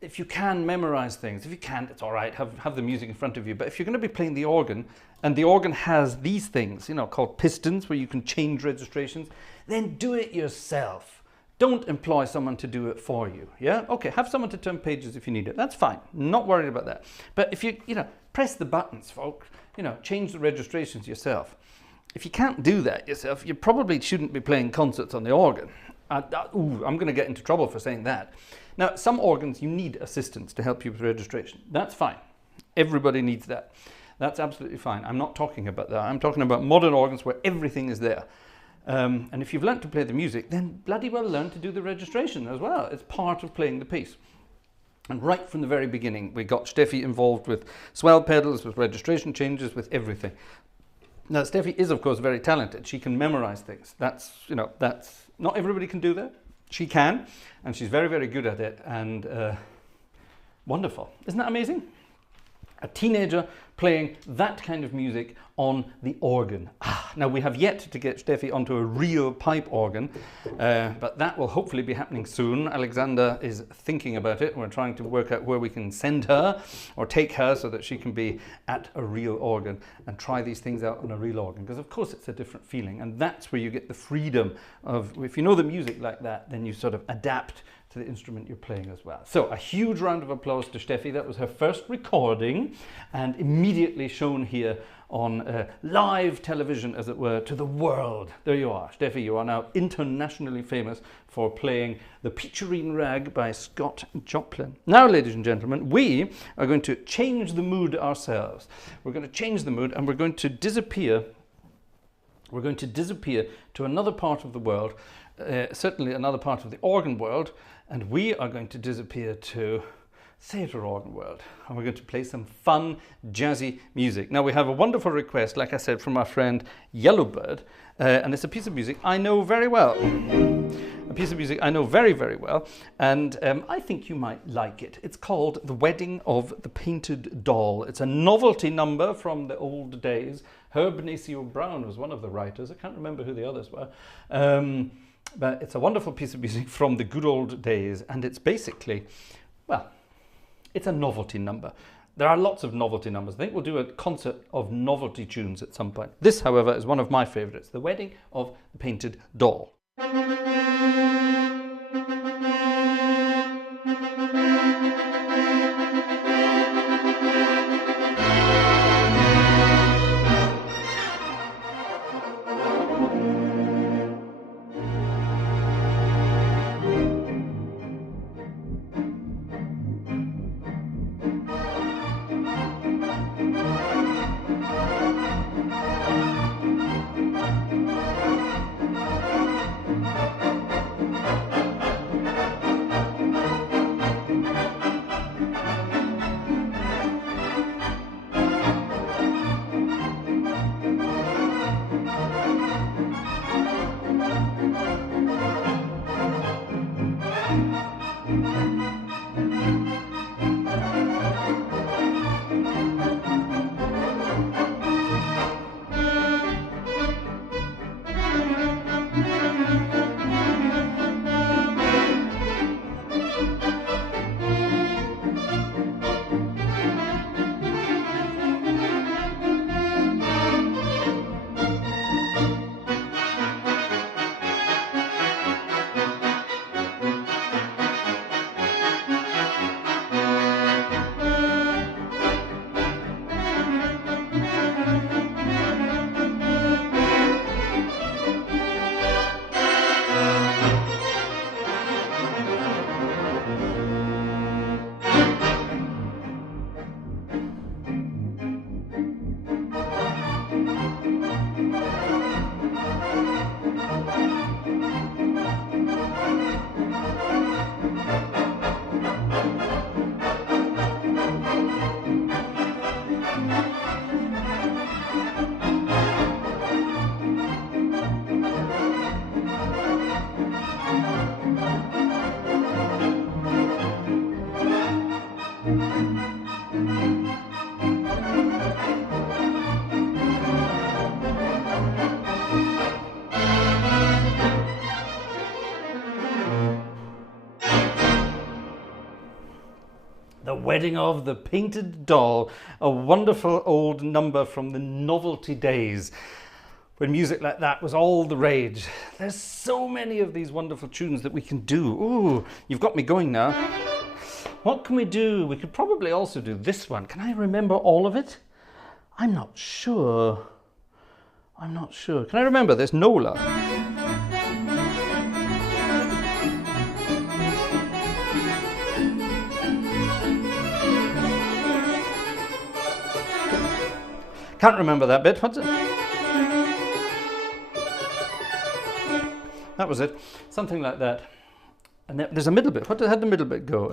if you can memorize things. If you can't, it's all right. Have the music in front of you. But if you're going to be playing the organ, and the organ has these things, called pistons, where you can change registrations, then do it yourself. Don't employ someone to do it for you. Yeah? Okay, have someone to turn pages if you need it. That's fine. Not worried about that. But if you, press the buttons, folks, change the registrations yourself. If you can't do that yourself, you probably shouldn't be playing concerts on the organ. I'm going to get into trouble for saying that. Now, some organs, you need assistance to help you with registration. That's fine. Everybody needs that. That's absolutely fine. I'm not talking about that. I'm talking about modern organs where everything is there. And if you've learnt to play the music, then bloody well learn to do the registration as well. It's part of playing the piece. And right from the very beginning, we got Steffi involved with swell pedals, with registration changes, with everything. Now, Steffi is, of course, very talented. She can memorize things. That's not everybody can do that. She can, and she's very, very good at it, and wonderful. Isn't that amazing? A teenager playing that kind of music on the organ. Now, we have yet to get Steffi onto a real pipe organ, but that will hopefully be happening soon. Alexander is thinking about it. We're trying to work out where we can send her or take her so that she can be at a real organ and try these things out on a real organ, because of course it's a different feeling, and that's where you get the freedom of, if you know the music like that, then you sort of adapt to the instrument you're playing as well. So a huge round of applause to Steffi. That was her first recording, and immediately shown here on live television, as it were, to the world. There you are. Steffi, you are now internationally famous for playing the Peacherine Rag by Scott Joplin. Now, ladies and gentlemen, we are going to change the mood ourselves. We're going to change the mood, and we're going to disappear. We're going to disappear to another part of the world, certainly another part of the organ world, and we are going to disappear to theatre organ world, and we're going to play some fun jazzy music. Now, we have a wonderful request, like I said, from our friend Yellowbird, and it's a piece of music I know very well. A piece of music I know very, very well, and I think you might like it. It's called The Wedding of the Painted Doll. It's a novelty number from the old days. Herb Nacio Brown was one of the writers. I can't remember who the others were. But it's a wonderful piece of music from the good old days, and it's basically, well, it's a novelty number. There are lots of novelty numbers. I think we'll do a concert of novelty tunes at some point. This, however, is one of my favourites, The Wedding of the Painted Doll. The Wedding of the Painted Doll, a wonderful old number from the novelty days when music like that was all the rage. There's so many of these wonderful tunes that we can do. Ooh, you've got me going now. What can we do? We could probably also do this one. Can I remember all of it? I'm not sure. I'm not sure. Can I remember this? Nola. Can't remember that bit. What's it? That was it. Something like that. And there's a middle bit. How did the middle bit go?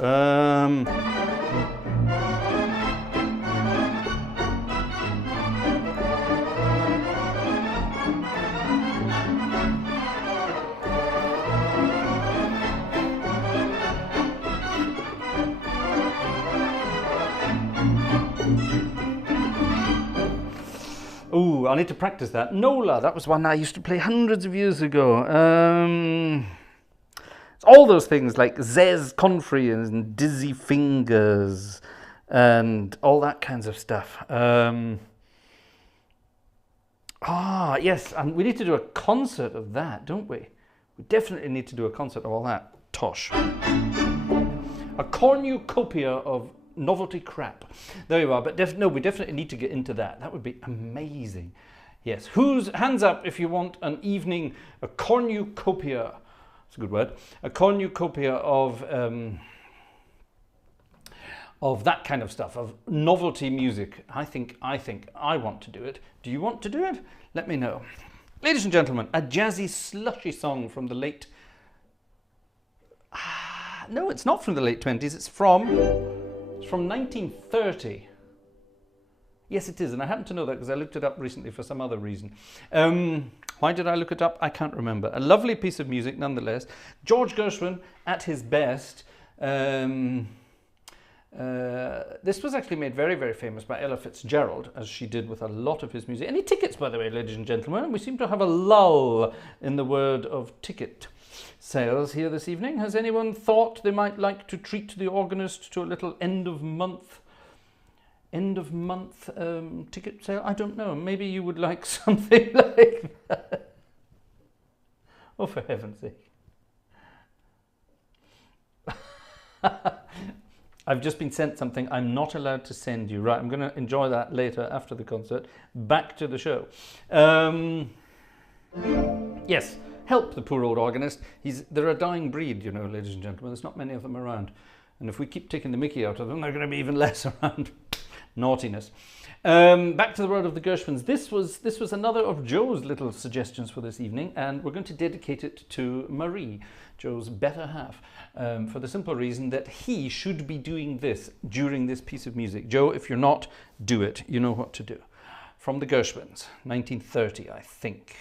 Ooh, I need to practice that. Nola, that was one I used to play hundreds of years ago. It's all those things like Zez Confrey and Dizzy Fingers and all that kinds of stuff. Yes, and we need to do a concert of that, don't we? We definitely need to do a concert of all that. Tosh. A cornucopia of novelty crap. There you are, but we definitely need to get into that. That would be amazing. Yes, hands up if you want an evening, a cornucopia, it's a good word, a cornucopia of that kind of stuff, of novelty music. I think I want to do it. Do you want to do it? Let me know. Ladies and gentlemen, a jazzy, slushy song from the late... no, it's not from the late 20s, it's from 1930. Yes, it is, and I happen to know that because I looked it up recently for some other reason. Why did I look it up? I can't remember. A lovely piece of music, nonetheless. George Gershwin at his best. This was actually made very, very famous by Ella Fitzgerald, as she did with a lot of his music. Any tickets, by the way, ladies and gentlemen? We seem to have a lull in the word of ticket sales here this evening. Has anyone thought they might like to treat the organist to a little end of month ticket sale? I don't know. Maybe you would like something like that. Oh, for heaven's sake. I've just been sent something I'm not allowed to send you. Right, I'm going to enjoy that later after the concert. Back to the show. Yes. Help the poor old organist. They're a dying breed, you know, ladies and gentlemen. There's not many of them around. And if we keep taking the mickey out of them, they're going to be even less around. Naughtiness. Back to the world of the Gershwins. This was another of Joe's little suggestions for this evening, and we're going to dedicate it to Marie, Joe's better half, for the simple reason that he should be doing this during this piece of music. Joe, if you're not, do it. You know what to do. From the Gershwins, 1930, I think.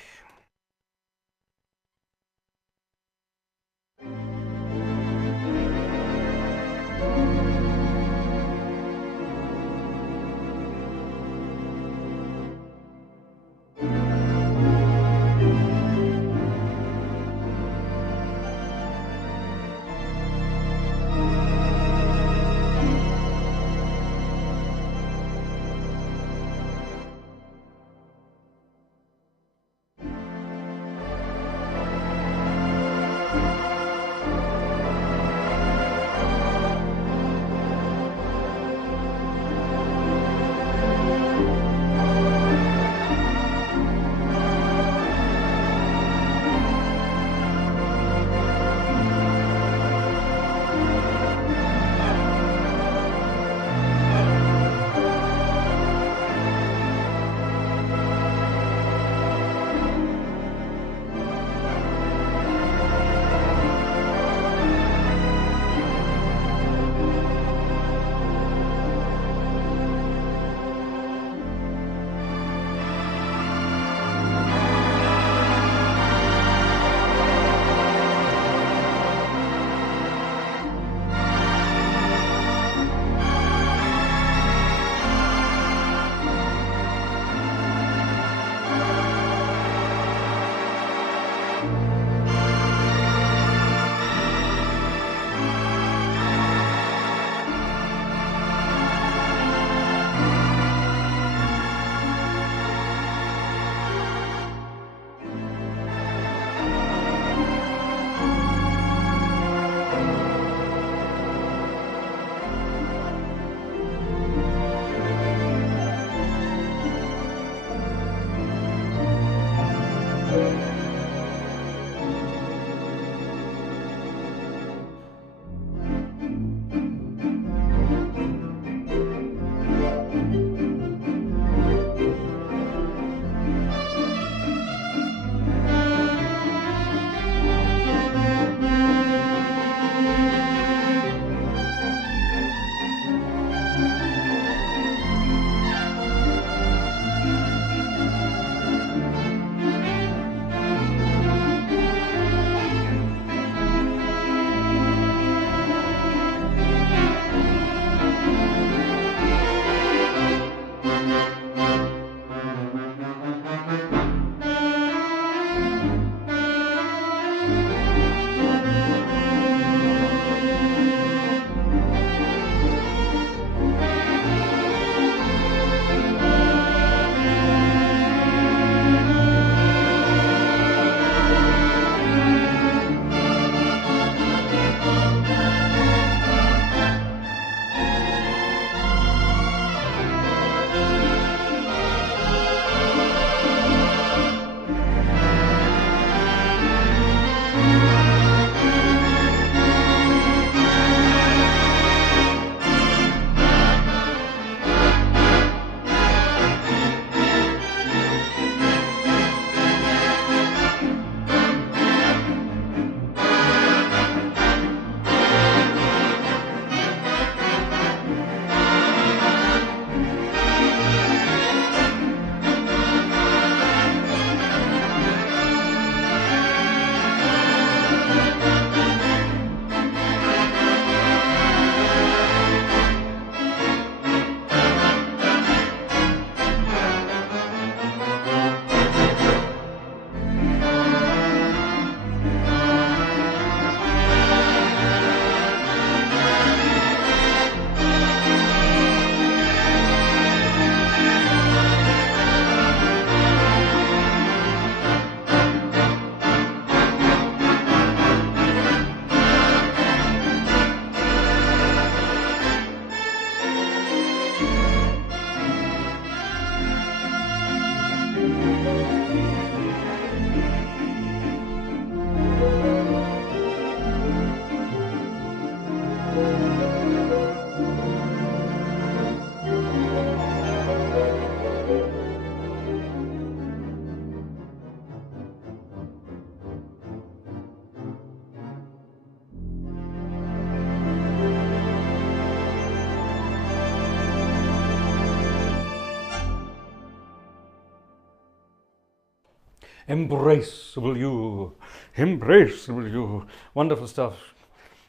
Embrace will you. Embrace will you. Wonderful stuff.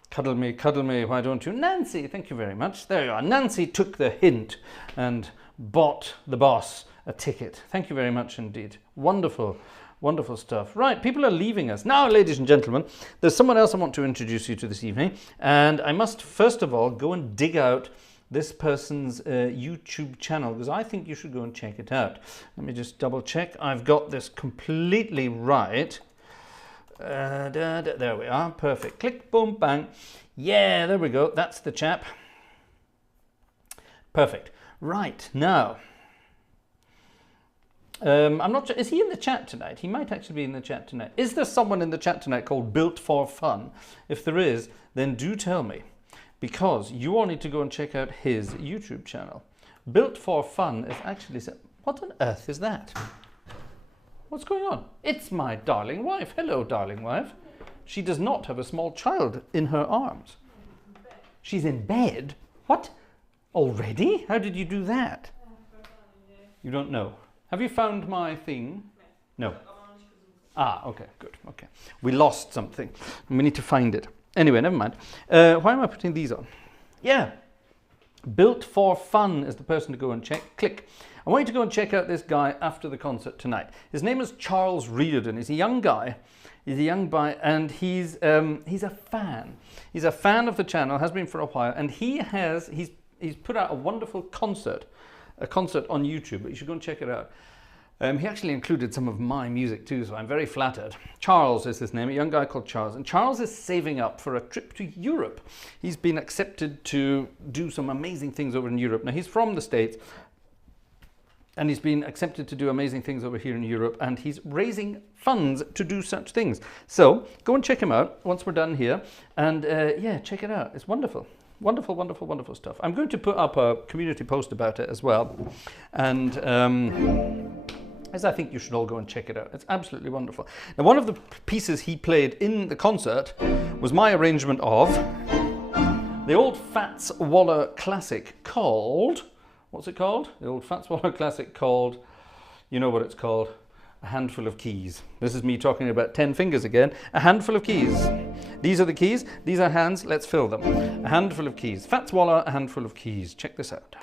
Cuddle me, why don't you? Nancy, thank you very much. There you are. Nancy took the hint and bought the boss a ticket. Thank you very much indeed. Wonderful, wonderful stuff. Right, people are leaving us. Now, ladies and gentlemen, there's someone else I want to introduce you to this evening. And I must, first of all, go and dig out this person's YouTube channel, because I think you should go and check it out. Let me just double check. I've got this completely right. There we are, perfect. Click, boom, bang. Yeah, there we go. That's the chap. Perfect. Right, now, I'm not sure, is he in the chat tonight? He might actually be in the chat tonight. Is there someone in the chat tonight called Built for Fun? If there is, then do tell me, because you all need to go and check out his YouTube channel. Built for Fun is actually, what on earth is that? What's going on? It's my darling wife. Hello, darling wife. She does not have a small child in her arms. She's in bed? What? Already? How did you do that? You don't know. Have you found my thing? No. Ah, okay, good. Okay. We lost something. We need to find it. Anyway, never mind. Why am I putting these on? Yeah. Built for Fun is the person to go and check. Click. I want you to go and check out this guy after the concert tonight. His name is Charles Reardon. He's a young guy. He's a young guy, and he's a fan. He's a fan of the channel, has been for a while, and he's put out a wonderful concert, on YouTube. But you should go and check it out. He actually included some of my music too, so I'm very flattered. Charles is his name, a young guy called Charles. And Charles is saving up for a trip to Europe. He's been accepted to do some amazing things over in Europe. Now, he's from the States, and he's been accepted to do amazing things over here in Europe, and he's raising funds to do such things. So go and check him out once we're done here, and yeah, check it out. It's wonderful. Wonderful, wonderful, wonderful stuff. I'm going to put up a community post about it as well, and as I think you should all go and check it out. It's absolutely wonderful. Now, one of the pieces he played in the concert was my arrangement of the old Fats Waller classic called, what's it called? The old Fats Waller classic called, you know what it's called, A Handful of Keys. This is me talking about 10 fingers again. A handful of keys. These are the keys, these are hands, let's fill them. A handful of keys. Fats Waller, A Handful of Keys. Check this out.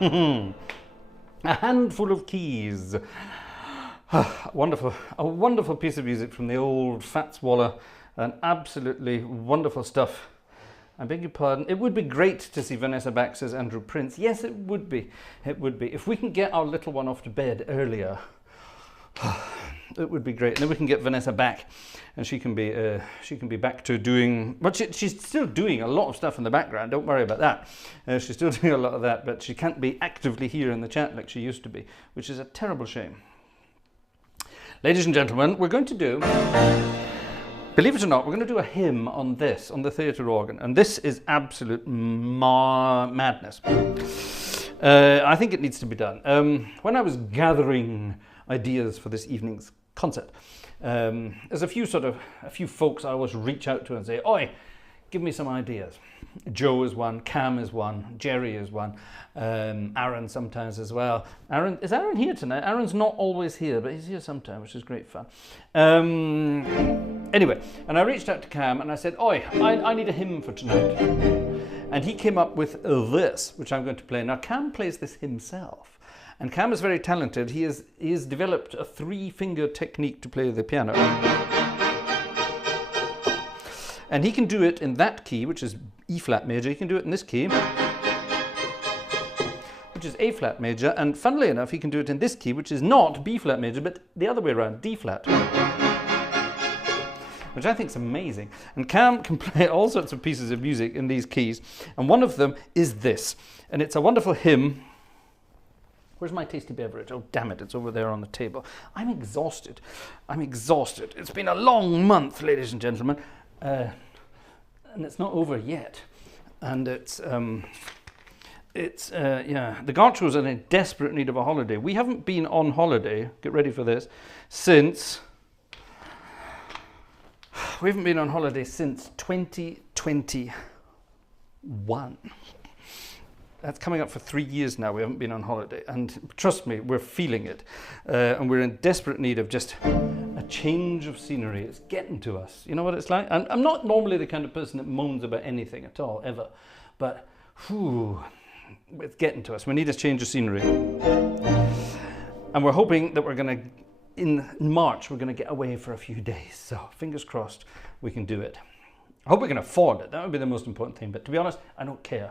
A handful of keys. Wonderful, a wonderful piece of music from the old Fats Waller, and absolutely wonderful stuff. I beg your pardon. It would be great to see Vanessa back, says Andrew Prince. Yes, it would be. It would be. If we can get our little one off to bed earlier, it would be great. And then we can get Vanessa back, and she can be back to doing. But she's still doing a lot of stuff in the background. Don't worry about that. She's still doing a lot of that, but she can't be actively here in the chat like she used to be, which is a terrible shame. Ladies and gentlemen, we're going to do, believe it or not, we're going to do a hymn on this, on the theatre organ. And this is absolute madness. I think it needs to be done. When I was gathering ideas for this evening's concert, there's a few folks I always reach out to and say, oi, give me some ideas. Joe is one, Cam is one, Jerry is one, Aaron sometimes as well. Is Aaron here tonight? Aaron's not always here, but he's here sometimes, which is great fun. Anyway, and I reached out to Cam and I said, oi, I need a hymn for tonight. And he came up with this, which I'm going to play. Now, Cam plays this himself. And Cam is very talented. He has developed a 3-finger technique to play the piano. And he can do it in that key, which is E-flat major. He can do it in this key, which is A-flat major. And funnily enough, he can do it in this key, which is not B-flat major, but the other way around, D-flat. Which I think is amazing. And Cam can play all sorts of pieces of music in these keys. And one of them is this. And it's a wonderful hymn. Where's my tasty beverage? Oh, damn it, it's over there on the table. I'm exhausted. I'm exhausted. It's been a long month, ladies and gentlemen. And it's not over yet. And the Gartshore's in a desperate need of a holiday. We haven't been on holiday, get ready for this, since 2021. That's coming up for 3 years now. We haven't been on holiday. And trust me, we're feeling it. And we're in desperate need of just a change of scenery. It's getting to us. You know what it's like? And I'm not normally the kind of person that moans about anything at all, ever. But, it's getting to us. We need a change of scenery. And we're hoping that we're going to, in March, we're going to get away for a few days. So, fingers crossed, we can do it. I hope we can afford it. That would be the most important thing. But to be honest, I don't care.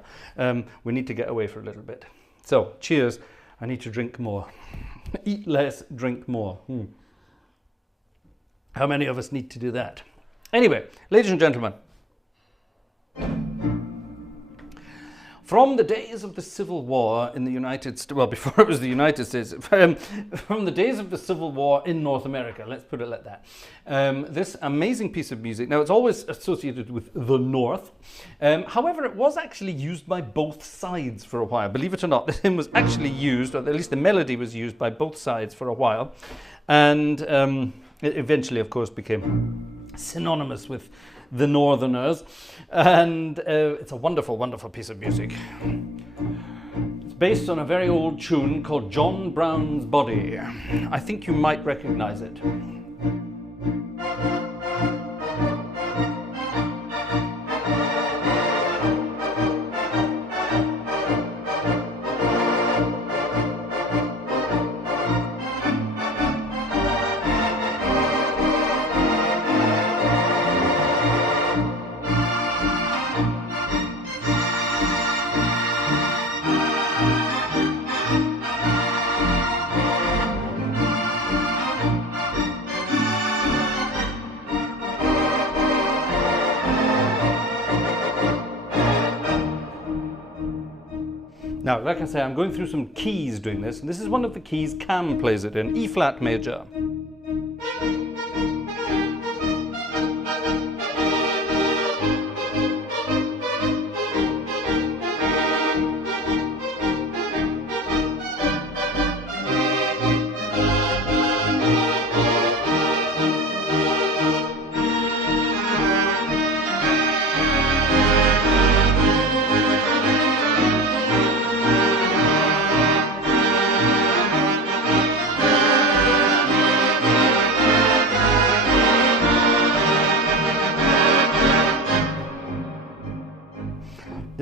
We need to get away for a little bit. So, cheers. I need to drink more. Eat less, drink more. How many of us need to do that? Anyway, ladies and gentlemen, from the days of the Civil War in the United States, well, before it was the United States, from the days of the Civil War in North America, let's put it like that, this amazing piece of music. Now, it's always associated with the North. However, it was actually used by both sides for a while. Believe it or not, the hymn was actually used, or at least the melody was used by both sides for a while. And it eventually, of course, became synonymous with the Northerners, and it's a wonderful, wonderful piece of music. It's based on a very old tune called John Brown's Body. I think you might recognize it. Now, like I say, I'm going through some keys doing this, and this is one of the keys Cam plays it in, E-flat major.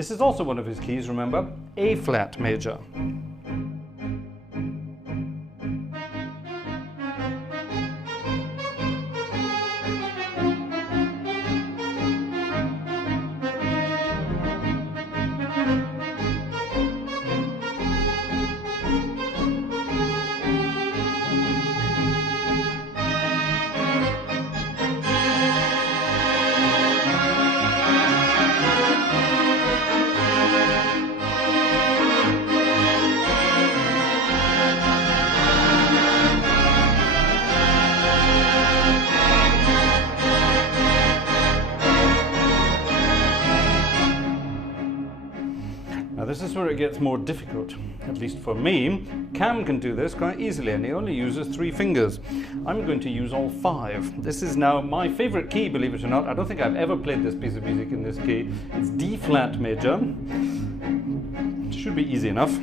This is also one of his keys, remember? A flat major. This is where it gets more difficult, at least for me. Cam can do this quite easily and he only uses 3 fingers. I'm going to use all 5. This is now my favourite key, believe it or not. I don't think I've ever played this piece of music in this key. It's D flat major. It should be easy enough.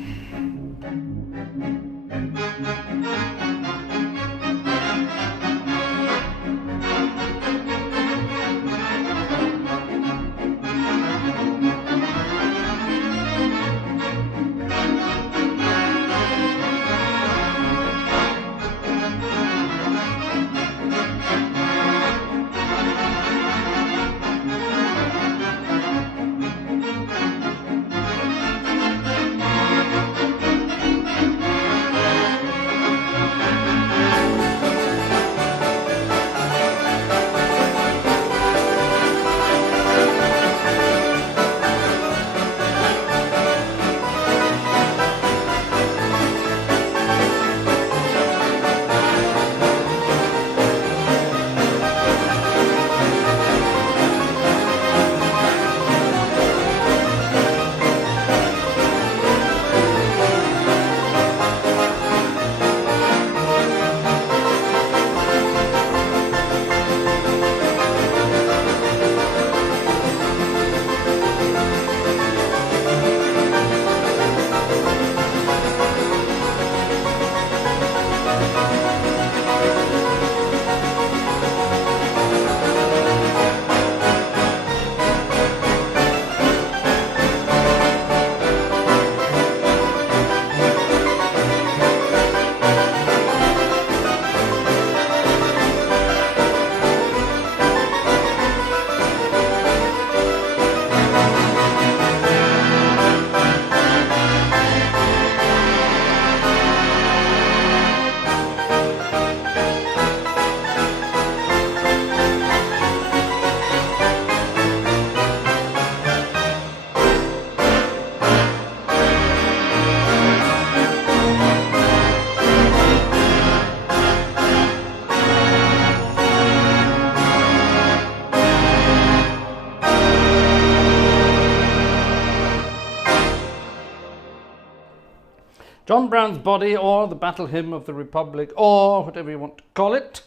John Brown's Body, or the Battle Hymn of the Republic, or whatever you want to call it.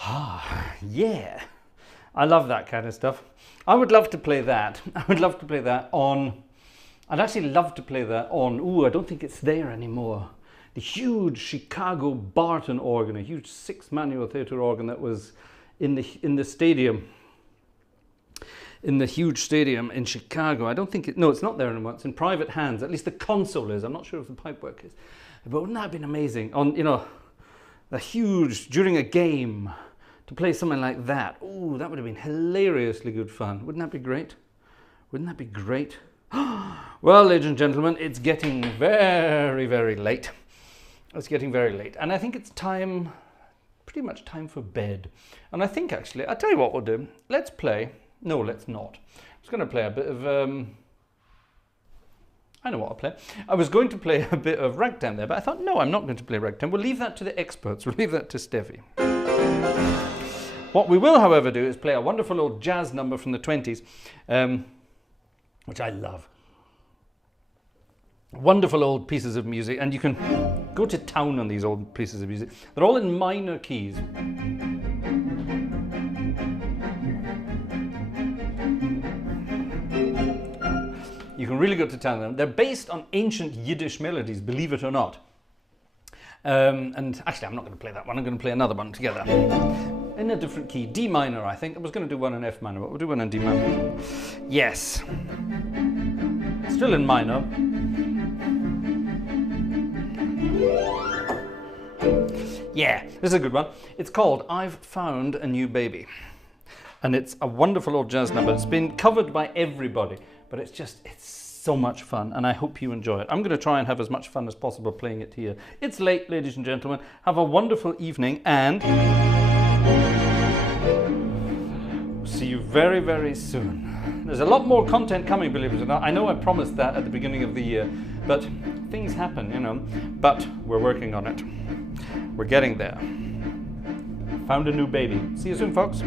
Ah, yeah. I love that kind of stuff. I would love to play that. I would love to play that on... I'd actually love to play that on... Ooh, I don't think it's there anymore. The huge Chicago Barton organ, a huge 6-manual theatre organ that was in the stadium. In the huge stadium in Chicago. I don't think it... No, it's not there anymore. It's in private hands. At least the console is. I'm not sure if the pipework is. But wouldn't that have been amazing? On, you know, the huge... During a game, to play something like that. Ooh, that would have been hilariously good fun. Wouldn't that be great? Wouldn't that be great? Well, ladies and gentlemen, it's getting very, very late. It's getting very late. And I think it's time... Pretty much time for bed. And I think, actually... I'll tell you what we'll do. Let's play... No, let's not. I was going to play a bit of... I know what I'll play. I was going to play a bit of ragtime there, but I thought, no, I'm not going to play ragtime. We'll leave that to the experts. We'll leave that to Steffi. What we will, however, do is play a wonderful old jazz number from the 20s, which I love. Wonderful old pieces of music, and you can go to town on these old pieces of music. They're all in minor keys. You can really go to town on them. They're based on ancient Yiddish melodies, believe it or not. And actually, I'm not going to play that one. I'm going to play another one together. in a different key, D minor, I think. I was going to do one in F minor, but we'll do one in D minor. Yes. Still in minor. Yeah, this is a good one. It's called I've Found a New Baby. And it's a wonderful old jazz number. It's been covered by everybody, but it's so much fun, and I hope you enjoy it. I'm going to try and have as much fun as possible playing it here. It's late, ladies and gentlemen. Have a wonderful evening, and see you very, very soon. There's a lot more content coming, believe it or not. I know I promised that at the beginning of the year, but things happen, you know. But we're working on it. We're getting there. Found a new baby. See you soon, folks.